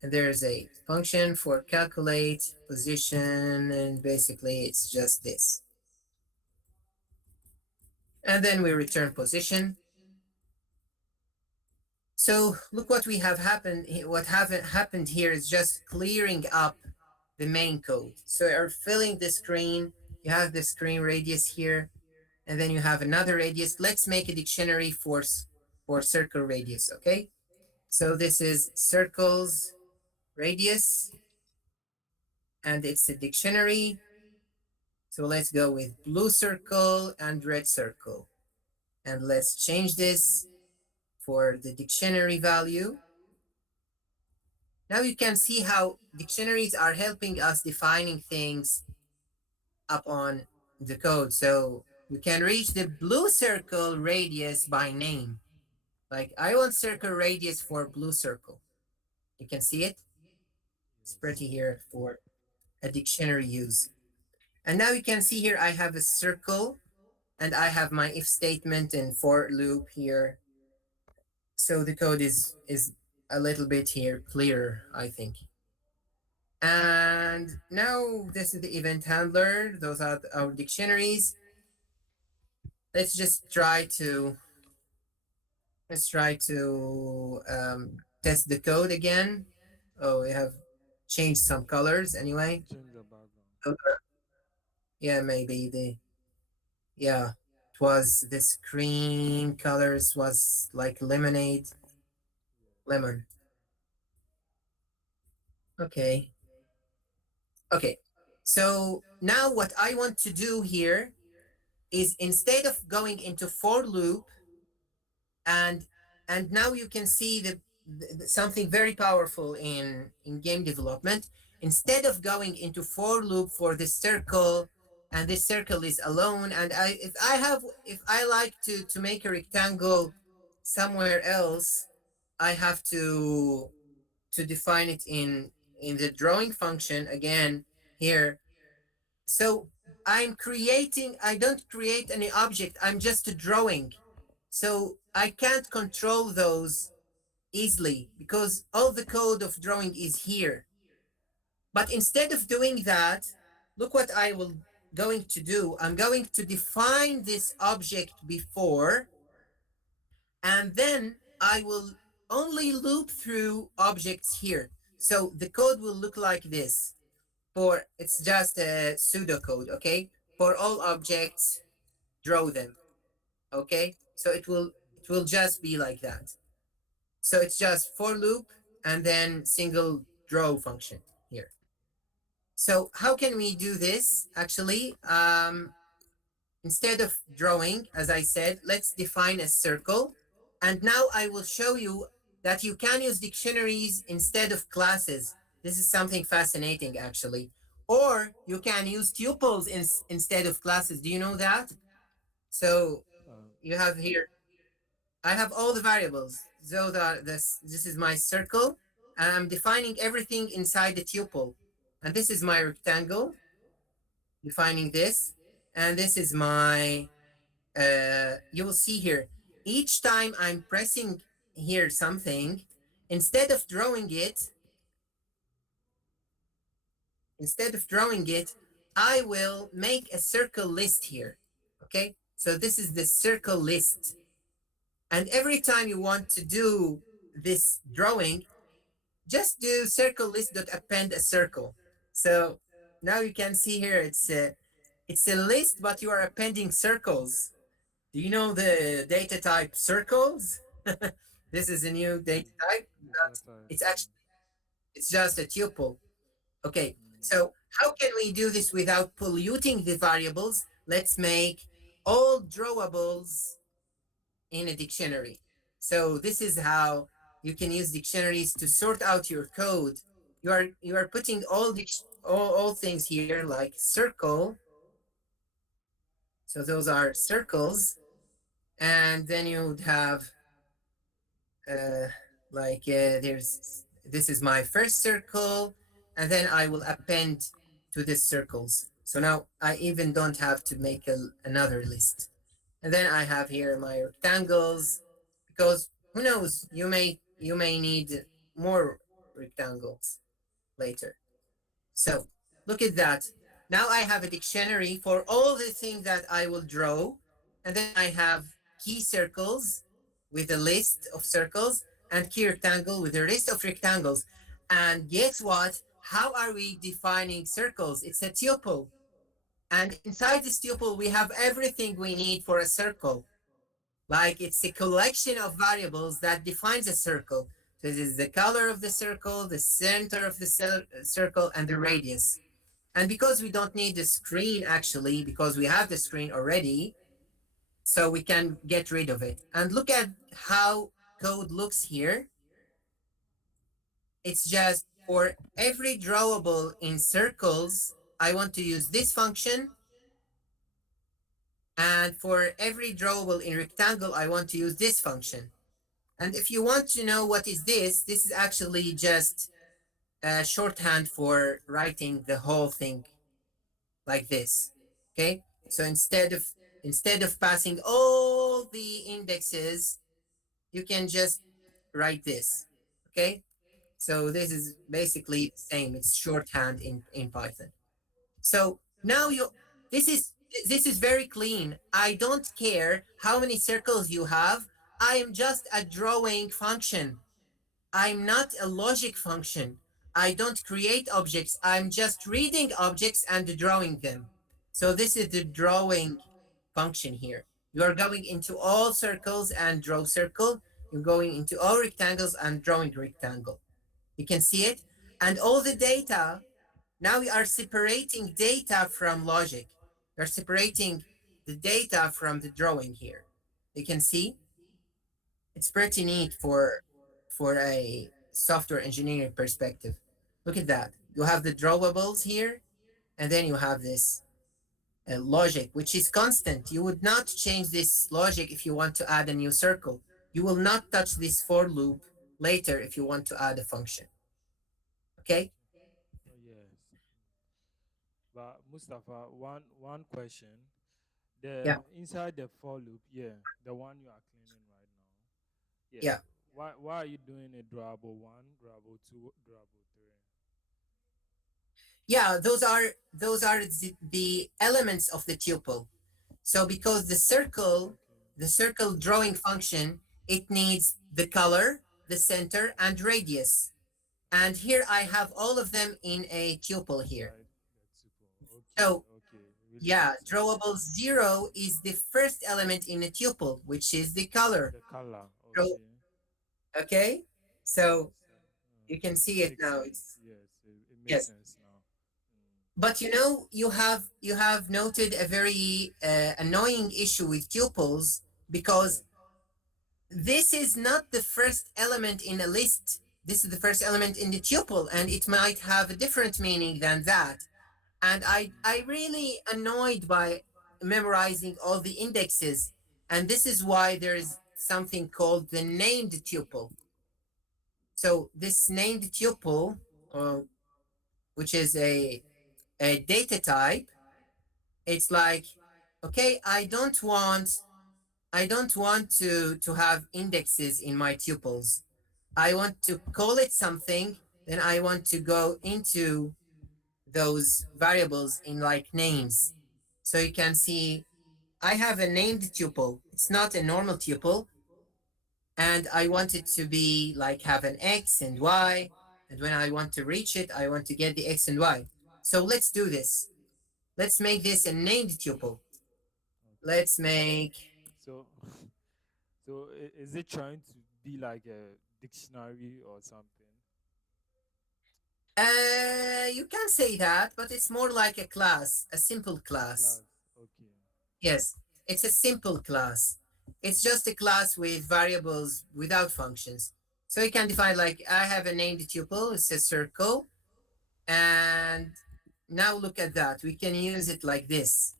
And there's a function for calculate position, and basically it's just this. And then we return position. So look what we have happened. What happened here is just clearing up the main code. So you're filling the screen. You have the screen radius here, and then you have another radius. Let's make a dictionary for circle radius. Okay. So this is circles radius, and it's a dictionary. So let's go with blue circle and red circle. And let's change this for the dictionary value. Now you can see how dictionaries are helping us defining things up on the code. So we can reach the blue circle radius by name. Like I want circle radius for blue circle. You can see it. It's Yes. pretty here for a dictionary use. And now you can see here I have a circle and I have my if statement and for loop here. So the code is a little bit here clearer, I think. And now this is the event handler. Those are our dictionaries. Let's just try to test the code again. Oh, we have changed some colors anyway. Change the background. Yeah, maybe yeah, it was the screen colors was like lemonade, lemon. Okay. Okay. So now what I want to do here is instead of going into for loop, and now you can see something very powerful in game development. Instead of going into for loop for this circle, and this circle is alone, and if I like to make a rectangle somewhere else, I have to define it in the drawing function again here. So I don't create any object, I'm just drawing. So I can't control those easily because all the code of drawing is here. But instead of doing that, look what I will going to do. I'm going to define this object before, and then I will only loop through objects here. So the code will look like this. For it's just a pseudocode, okay? For all objects, draw them, okay? So it will just be like that. So it's just for loop and then single draw function here. So how can we do this? Actually, instead of drawing, as I said, let's define a circle. And now I will show you that you can use dictionaries instead of classes. This is something fascinating, actually. Or you can use tuples instead of classes. Do you know that? So Um, you have here, I have all the variables. So this is my circle, and I'm defining everything inside the tuple. And this is my rectangle, defining this. And this is my you will see here, each time I'm pressing here something, instead of drawing it, instead of drawing it, I will make a circle list here. Okay. So this is the circle list. And every time you want to do this drawing, just do circle list dot append a circle. So now you can see here it's a list, but you are appending circles. Do you know the data type circles? This is a new data type. Data type. It's actually it's just a tuple. Okay, Mm. so how can we do this without polluting the variables? Let's make all drawables in a dictionary. So this is how you can use dictionaries to sort out your code. You are putting all things here like circle. So those are circles, and then you would have uh, there's this is my first circle, and then I will append to these circles. So now I even don't have to make another list. And then I have here my rectangles, because who knows, you may need more rectangles later. So look at that. Now I have a dictionary for all the things that I will draw. And then I have key circles with a list of circles, and key rectangle with a list of rectangles. And guess what? How are we defining circles? It's a tuple. And inside this tuple, we have everything we need for a circle. Like it's a collection of variables that defines a circle. So this is the color of the circle, the center of the circle, and the radius. And because we don't need the screen actually, because we have the screen already, so we can get rid of it. And look at how code looks here. It's just for every drawable in circles, I want to use this function. And for every drawable in rectangle, I want to use this function. And if you want to know what is this is actually just a shorthand for writing the whole thing like this. Okay, so instead of passing all the indexes, you can just write this. Okay, so this is basically the same. It's shorthand in Python. So now you this is very clean. I don't care how many circles you have. I am just a drawing function. I'm not a logic function. I don't create objects. I'm just reading objects and drawing them. So this is the drawing function here. You are going into all circles and draw circle. You're going into all rectangles and drawing rectangle. You can see it. And all the data, now we are separating data from logic. We're separating the data from the drawing here. You can see it's pretty neat for a software engineering perspective. Look at that. You have the drawables here, and then you have this logic, which is constant. You would not change this logic if you want to add a new circle. You will not touch this for loop later if you want to add a function. Okay? Oh, yes. But Mustafa, one question. The Yeah, inside the for loop, yeah, the one you are cleaning right now. Yeah. yeah, Why are you doing a drawable one, drawable two, drawable three? yeah. Those are the elements of the tuple. So because Okay. the circle drawing function, it needs the color, the center, and radius. And here I have all of them in a tuple here. Inside the tuple. Okay, So okay. Really yeah, makes sense. drawable zero is the first element in a tuple, which is the color. The color. Draw- Okay. Okay, so you can It see it makes now. sense. It's Yes, it makes yes, sense now. Mm. but you have noted a very annoying issue with tuples, Yeah. because this is not the first element in a list. This is the first element in the tuple, and it might have a different meaning than that. And I really annoyed by memorizing all the indexes. And this is why there is something called the named tuple. So this named tuple, uh, which is a data type, it's like, okay, I don't want to have indexes in my tuples. I want to call it something, then I want to go into those variables in like names. So you can see I have a named tuple. It's not a normal tuple, and I want it to be like have an x and y. And when I want to reach it, I want to get the x and y. So let's do this. Let's make this a named tuple. Okay. Let's make, So, so is it trying to be like a dictionary or something? you can say that, but it's more like a class, a simple A class. class. Okay. Yes, it's a simple class. It's just a class with variables without functions. So you can define like I have a named tuple, it's a circle, and now look at that. We can use it like this.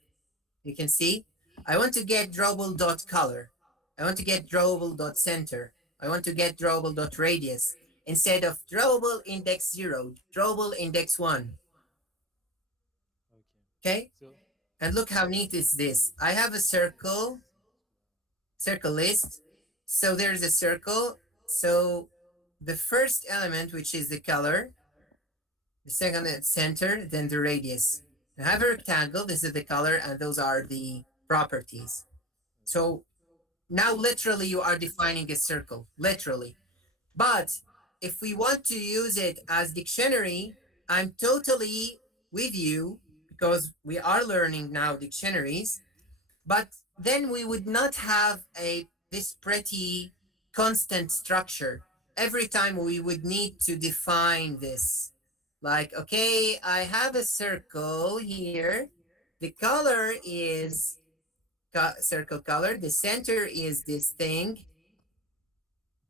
You can see, I want to get drawable dot color. I want to get drawable dot center. I want to get drawable dot radius instead of drawable index 0, drawable index 1. Okay. Okay? So, And look how neat is this. I have a circle list. So there's a circle. So the first element, which is the color, the second is center, then the radius. I have a rectangle. This is the color, and those are the properties. okay. So now, literally, you are defining a circle, literally. But if we want to use it as dictionary, I'm totally with you because we are learning now dictionaries. But then we would not have a this pretty constant structure. Every time we would need to define this. Like, okay, I have a circle here. The color is circle color. The center is this thing,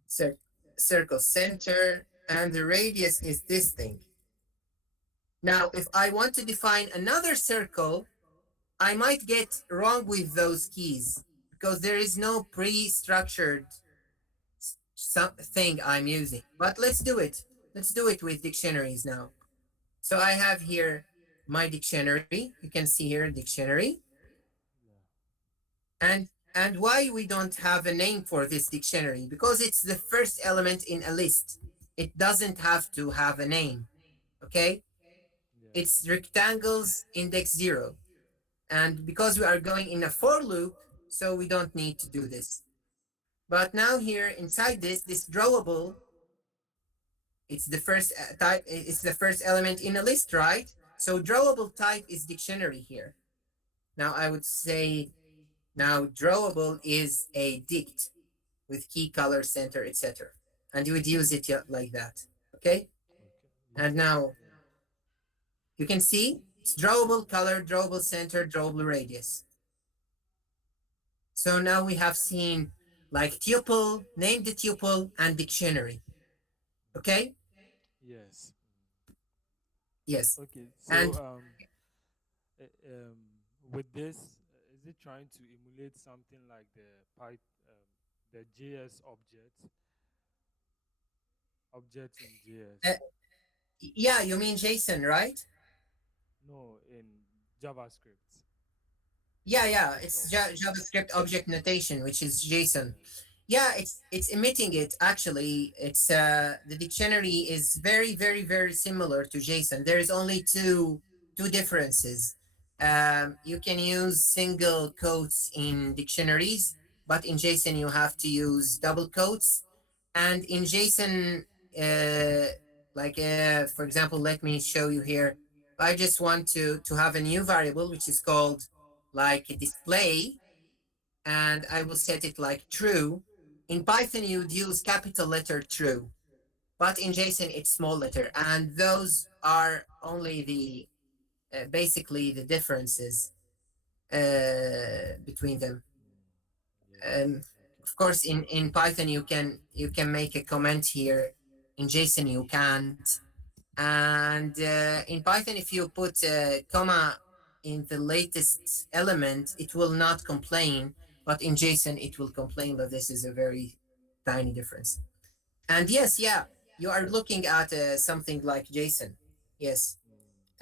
cir- circle center, and the radius is this thing. Now, if I want to define another circle, I might get wrong with those keys because there is no pre-structured thing I'm using. But let's do it. Let's do it with dictionaries now. So I have here my dictionary. You can see here dictionary. Yeah. And why we don't have a name for this dictionary? Because it's the first element in a list. It doesn't have to have a name. Okay? Yeah. It's rectangles index 0. And because we are going in a for loop, so we don't need to do this. But now here inside this drawable, it's the first type, it's the first element in a list, right? So drawable type is dictionary here. Now I would say now drawable is a dict with key, color, center, etc. And you would use it like that. Okay? Okay. And Yeah. now you can see it's drawable color, drawable center, drawable radius. So now we have seen like tuple, name the tuple, and dictionary. Okay? Yes. Yes. Okay. So, And with this, is it trying to emulate something like the JS object in uh, JS? yeah, you mean JSON, right? No, in JavaScript. Yeah, JS it's object. JavaScript object notation, which is JSON. Yes. Yeah, it's emitting it actually. It's the dictionary is very similar to JSON. There is only two differences. You can use single quotes in dictionaries, but in JSON you have to use double quotes. And in JSON, uh, like for example, let me show you here. I just want to have a new variable which is called like a display, and I will set it like true. In Python, you would use capital letter true, but in JSON, it's small letter. And those are only the basically the differences between them. Yes. Um, Okay. of course, in Python, you can make a comment here. In JSON, you can't. And in Python, if you put a comma in the latest element, it will not complain. But in JSON, it will complain. But this is a very tiny difference. And yes, yeah, you are looking at something like JSON. Yes.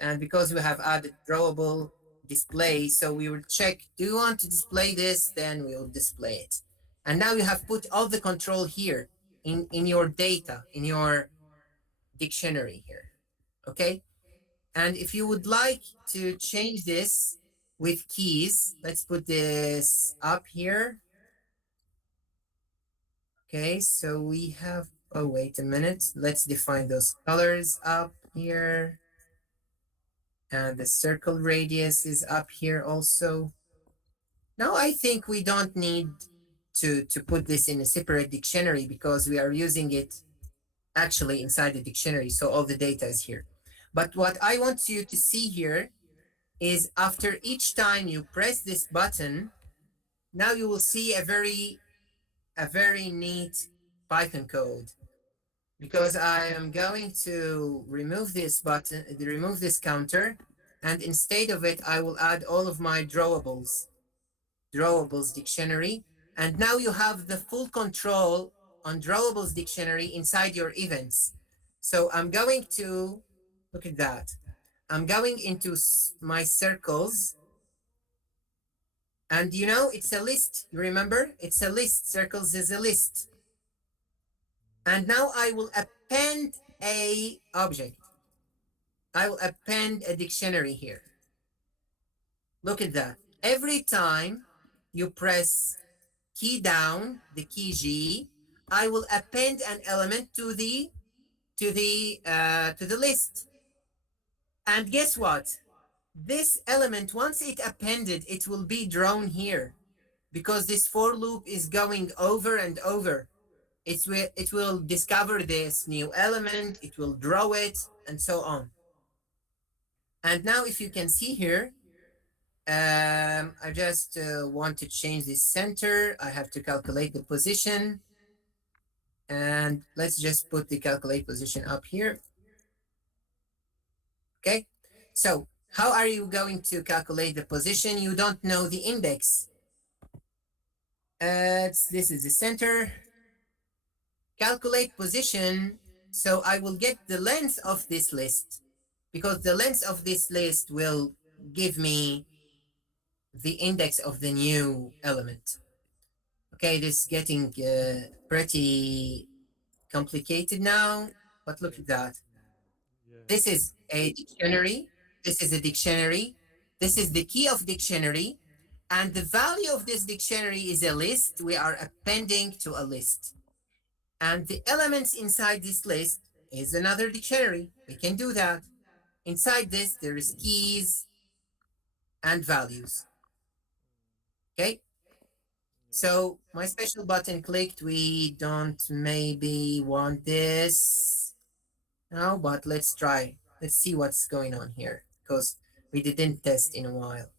And because we have added drawable display, so we will check, do you want to display this? Then we will display it. And now you have put all the control here in your data, in your dictionary here. Okay. And if you would like to change this, with keys. Let's put this up here. Okay, so we have, oh, wait a minute. Let's define those colors up here. And the circle radius is up here also. Now I think we don't need to put this in a separate dictionary because we are using it actually inside the dictionary. So all the data is here. But what I want you to see here is after each time you press this button, now you will see a very neat Python code because I am going to remove this button, remove this counter, and instead of it, I will add all of my drawables dictionary. And now you have the full control on drawables dictionary inside your events. So I'm going to look at that. I'm going into my circles, and it's a list. You remember? It's a list. Circles is a list. And now I will append a object. I will append a dictionary here. Look at that. Every time you press key down, the key G, I will append an element to the list. And guess what? This element, once it appended, it will be drawn here because this for loop is going over and over. It will discover this new element, it will draw it, and so on. And now if you can see here, I just want to change this center. I have to calculate the position. And let's just put the calculate position up here. Okay. So how are you going to calculate the position? You don't know the index. This is the center. Calculate position. So I will get the length of this list because the length of this list will give me the index of the new element. Okay, this is getting pretty complicated now, but look at Yes. that. Yeah. This is a dictionary. This is a dictionary. This is the key of dictionary. And the value of this dictionary is a list. We are appending to a list. And the elements inside this list is another dictionary. We can do that. Inside this, there is keys and values. Okay. Yeah. So my special button clicked. We don't maybe want this. No, but let's try. Let's see what's going on here because we didn't test in a while.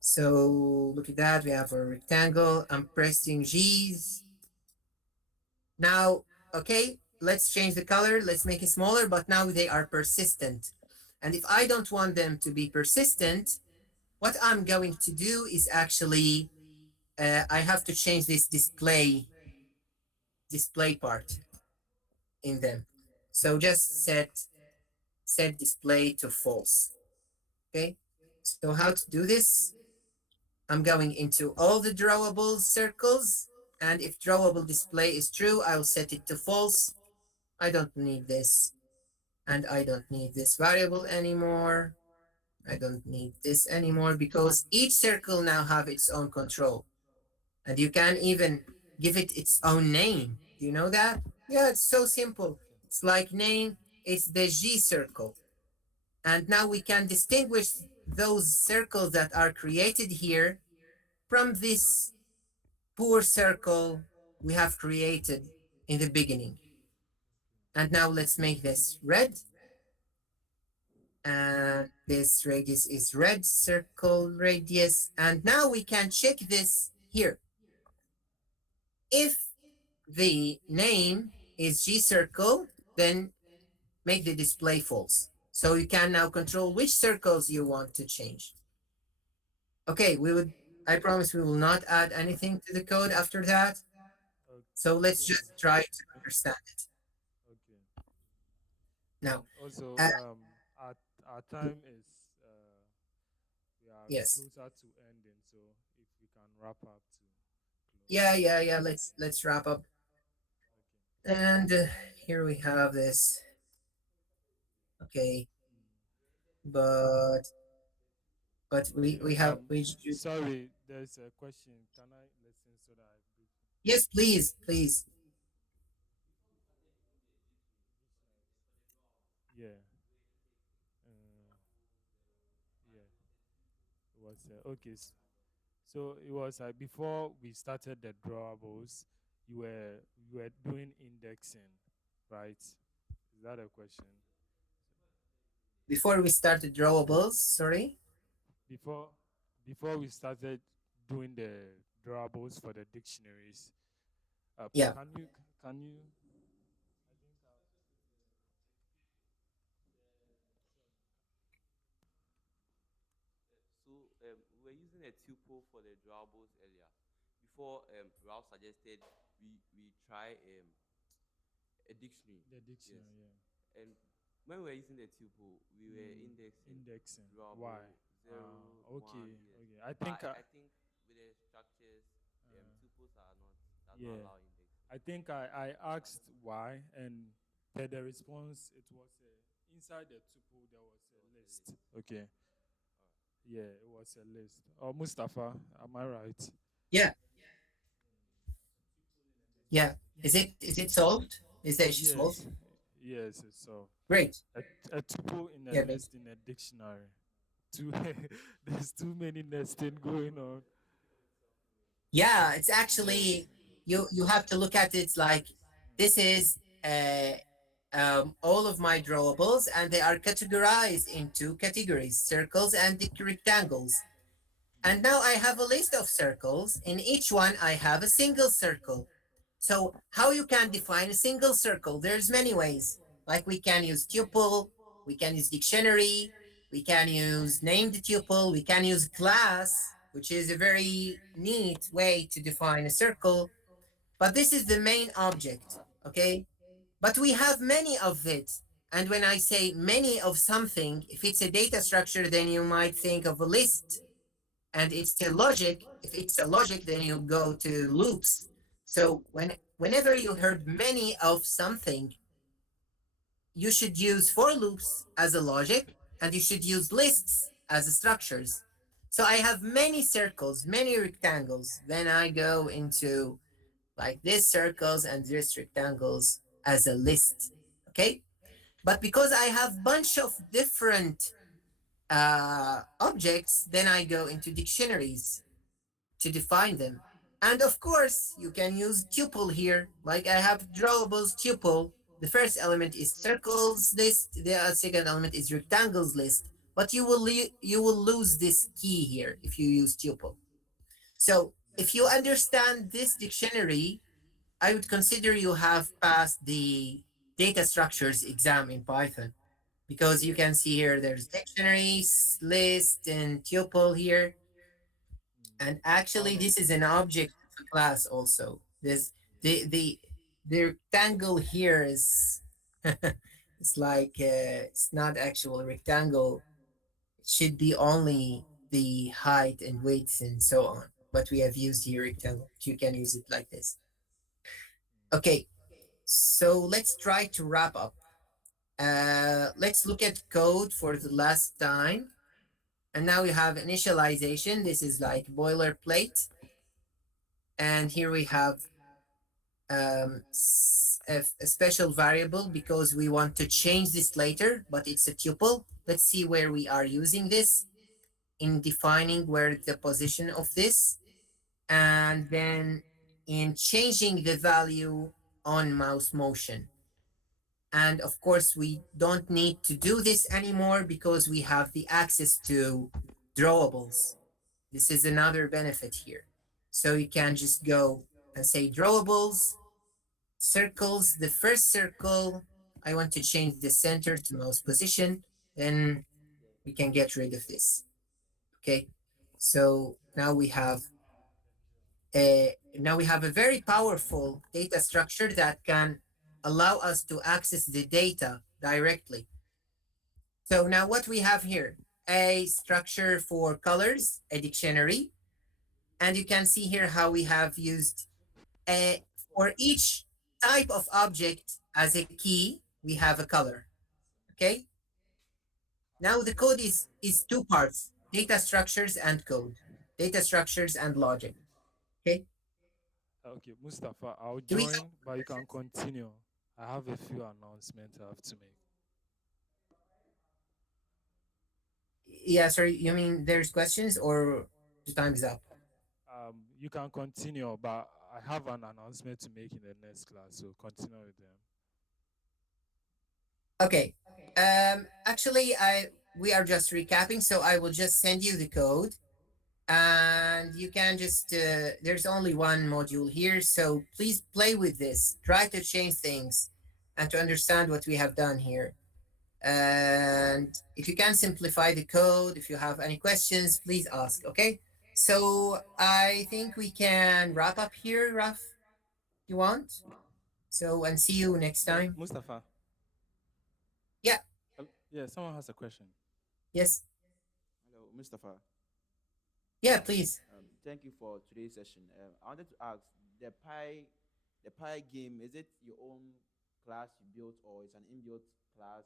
So look at that. We have a rectangle. I'm pressing G's. Now, okay, let's change the color. Let's make it smaller, but now they are persistent. And if I don't want them to be persistent, what I'm going to do is actually, I have to change this display part in them. So just set display to false. Okay. So how to do this? I'm going into all the drawable circles. And if drawable display is true, I'll set it to false. I don't need this. And I don't need this variable anymore. I don't need this anymore because each circle now have its own control. And you can even give it its own name. Do you know that? Yeah, it's so simple. Okay. It's like name, it's the G circle. And now we can distinguish those circles that are created here from this poor circle we have created in the beginning. And now let's make this red. And this radius is red, circle radius. And now we can check this here. If the name is G circle, then make the display false. So you can now control which circles you want to change. Okay, I promise we will not add anything to the code after that. So let's Okay. just try to understand it. Okay. Now, And also, uh, our time is we are yes. closer to ending, so if we can wrap up to close. Yeah, yeah, yeah. Let's wrap up. Okay. And here we have this. Okay, but but we Okay. have we Sorry, there's a question. Can I listen so that I brief yes, please, please. you? Yeah. Yeah. It was okay. So it was like before we started the drawables, you were doing indexing, right? Is that a question? Before we started drawables, sorry. Before before we started doing the drawables for the dictionaries, Yeah. can you So we were using a tuple for the drawables earlier. Before Ralph suggested we try a dictionary. the Yes. dictionary? Yeah. And when we were using the tuple, we were indexing Indexing. Why? drawable zero, Okay. one, yes. Okay. I But think. I think with the structures, tuples are not does not Yeah. allow indexing. I think I asked why, and the response it was inside the tuple there was There a was a list. list. Okay. All right. Yeah, it was a list. Oh, Mustafa, am I right? Yeah. Yeah. Is it solved? Is the issue solved? Yes. Yes. So Great. a, a tuple in a Yeah, but list in a dictionary. Too there's too many nesting going on. yeah, it's Yeah. actually you have to look at it like this is all of my drawables, and they are categorized into categories, circles and rectangles. And now I have a list of circles. In each one, I have a single circle. So how you can define a single circle? There's many ways. Like we can use tuple, we can use dictionary, we can use named tuple, we can use class, which is a very neat way to define a circle. But this is the main object, okay? But we have many of it. And when I say many of something, if it's a data structure, then you might think of a list. And it's a logic. If it's a logic, then you go to loops. So whenever you heard many of something, you should use for loops as a logic, and you should use lists as structures. So I have many circles, many rectangles. Then I go into like this circles and this rectangles as a list. Okay. But because I have bunch of different objects, then I go into dictionaries to define them. And of course, you can use tuple here. Like I have drawables tuple. The first element is circles list. The second element is rectangles list. But you will lose this key here if you use tuple. So if you understand this dictionary, I would consider you have passed the data structures exam in Python, because you Yes. can see here there's dictionaries, list, and tuple here. And actually, Out of this is an object of a class also. This Yes. the rectangle here is it's like it's not actual rectangle. It should be only the height and width and so on. But we have used here rectangle. You can use it like this. Okay, so let's try to wrap up. Let's look at code for the last time. And now we have initialization. This is like boilerplate. And here we have a special variable because we want to change this later, but it's a tuple. Let's see where we are using this in defining where the position of this, and then in changing the value on mouse motion. And of course, we don't need to do this anymore because we have the access to drawables. This is another benefit here. So you can just go and say drawables, circles. The first circle, I want to change the center to mouse position. Then we can get rid of this. Okay. So now we have a very powerful data structure that can allow us to access the data directly. So now what we have here, a structure for colors, a dictionary, and you can see here how we have used a, for each type of object as a key, we have a color. Okay. Now the code is two parts. data structures and code, data structures and logic. Okay, Okay, Mustafa, I'll do we? join, but you can continue. I have a few announcements I have to make. Yeah, sorry. You mean there's questions or the time is up? You can continue, but I have an announcement to make in the next class, so continue with them. Okay. Actually, I we are just recapping, so I will just send you the code, and you can just there's only one module here, so please play with this. Try to change things, and to understand what we have done here. And if you can simplify the code, if you have any questions, please ask. Okay. So I think we can wrap up here, Raf. You want? So and see you next time. Mustafa, Yeah. yeah, someone has a question. Yes. Hello, Mustafa. Yeah. Please. Thank you for today's session. I wanted to ask the Pi game. Is it your own class you built, or it's an inbuilt class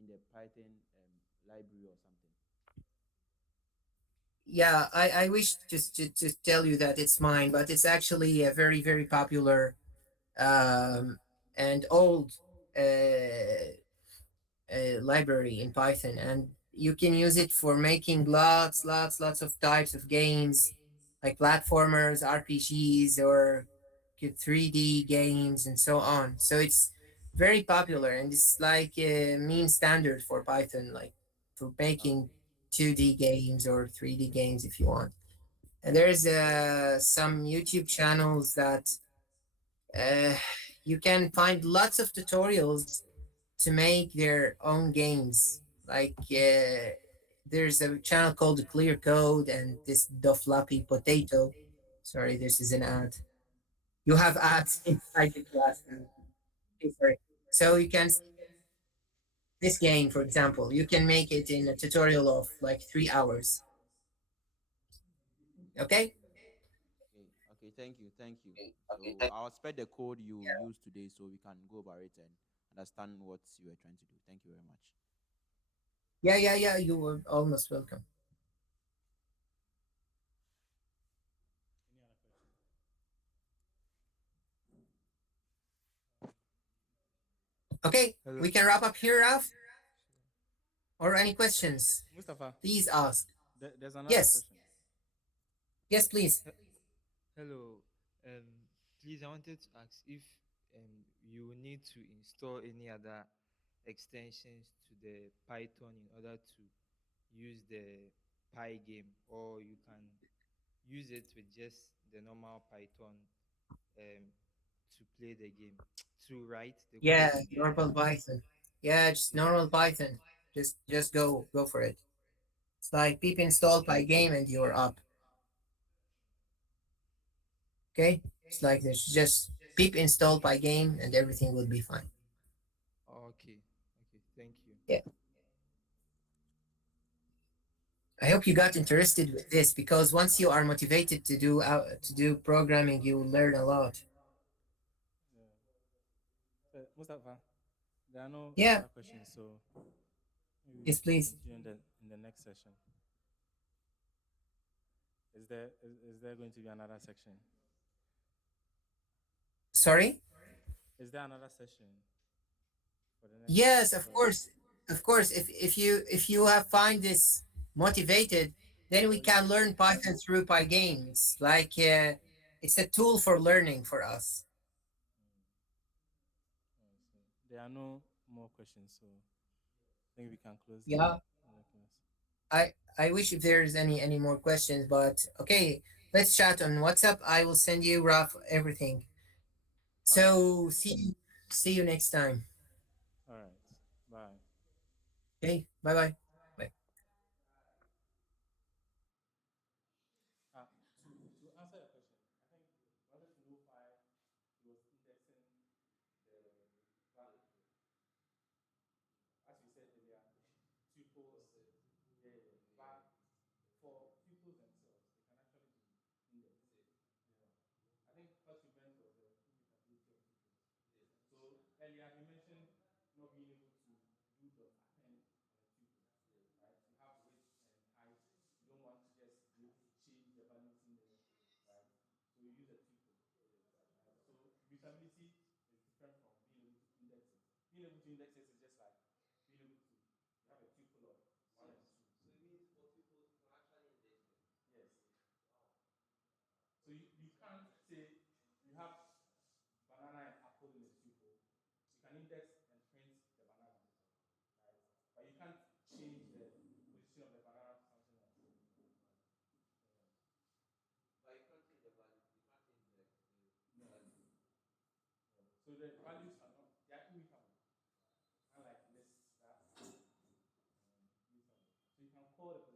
in the Python library or something? Yeah, I wish just to tell you that it's mine, but it's actually a very, very popular and old library in Python, and you can use it for making lots of types of games, like platformers, RPGs, or 3D games, and so on. So it's very popular, and it's like a mean standard for Python, like for making Okay. 2D games or 3D games if you want. And there's some YouTube channels that uh, you can find lots of tutorials to make their own games. Like there's a channel called Clear Code and this Doflappy Potato. Sorry, this is an ad. You have ads inside the class. Okay, sorry. So you can this game, for example, you can make it in a tutorial of like 3 hours. Okay. Okay. Okay. Thank you. So I'll spread the code you used today so we can go over it and understand what you were trying to do. Thank you very much. Yeah. You were almost welcome. Any other question? Okay, Hello. we can wrap up here, Ralph. Sure. Or any questions? Mustafa, Please ask. there's another Yes. question. Yes, please. Hello. Please, I wanted to ask if you need to install any other extensions to the Python in order to use the Py game, or you can use it with just the normal Python to play the game, to write the code Yeah, in the game. normal Python. Yeah, just normal Python. Just go for it. It's like pip install pygame and you're up. Okay? It's like this. Just pip install pygame and everything will be fine. Okay. Okay. Thank you. Yeah. I hope you got interested with this because once you are motivated to do programming, you will learn a lot. Yeah. So, Mustafa, there are no Yeah, further questions, so maybe we yes, can please. continue in the next session. Is there going to be another section? Sorry? Is there another session for the next Yes, of for course. Of course. If you have find this motivated, then we can learn Python through Pygames. Like it's a tool for learning for us. so there are no more questions, so I think we can close the Yeah. other class. I wish if there's any more questions, but okay, let's chat on WhatsApp. I will send you rough everything. All right. So see you next time. All right. Bye. Okay, bye. Bye. To answer your question, I think you wanted to know why he was indexing the variable. As you said earlier, tuples, yeah, but for tuples themselves, they can actually be indexed. Yeah. I think what you meant was the immutability of tuples. So earlier you mentioned not being able to do dot append on a tuple, right? You have width and height Indexability is different from being able to index it. Being able to index it is just like being able to have a tuple of one and two. So it means for tuples you can actually index them. Yes. Wow. So you can't say you have banana and apple in a tuple. You can index and print the banana, right? But you can't change the position of the banana to something else. Yeah. But you can't change the value. You can't change the No. value. No. So the values are not, they are immutable. Unlike this, that immutable. So you can call the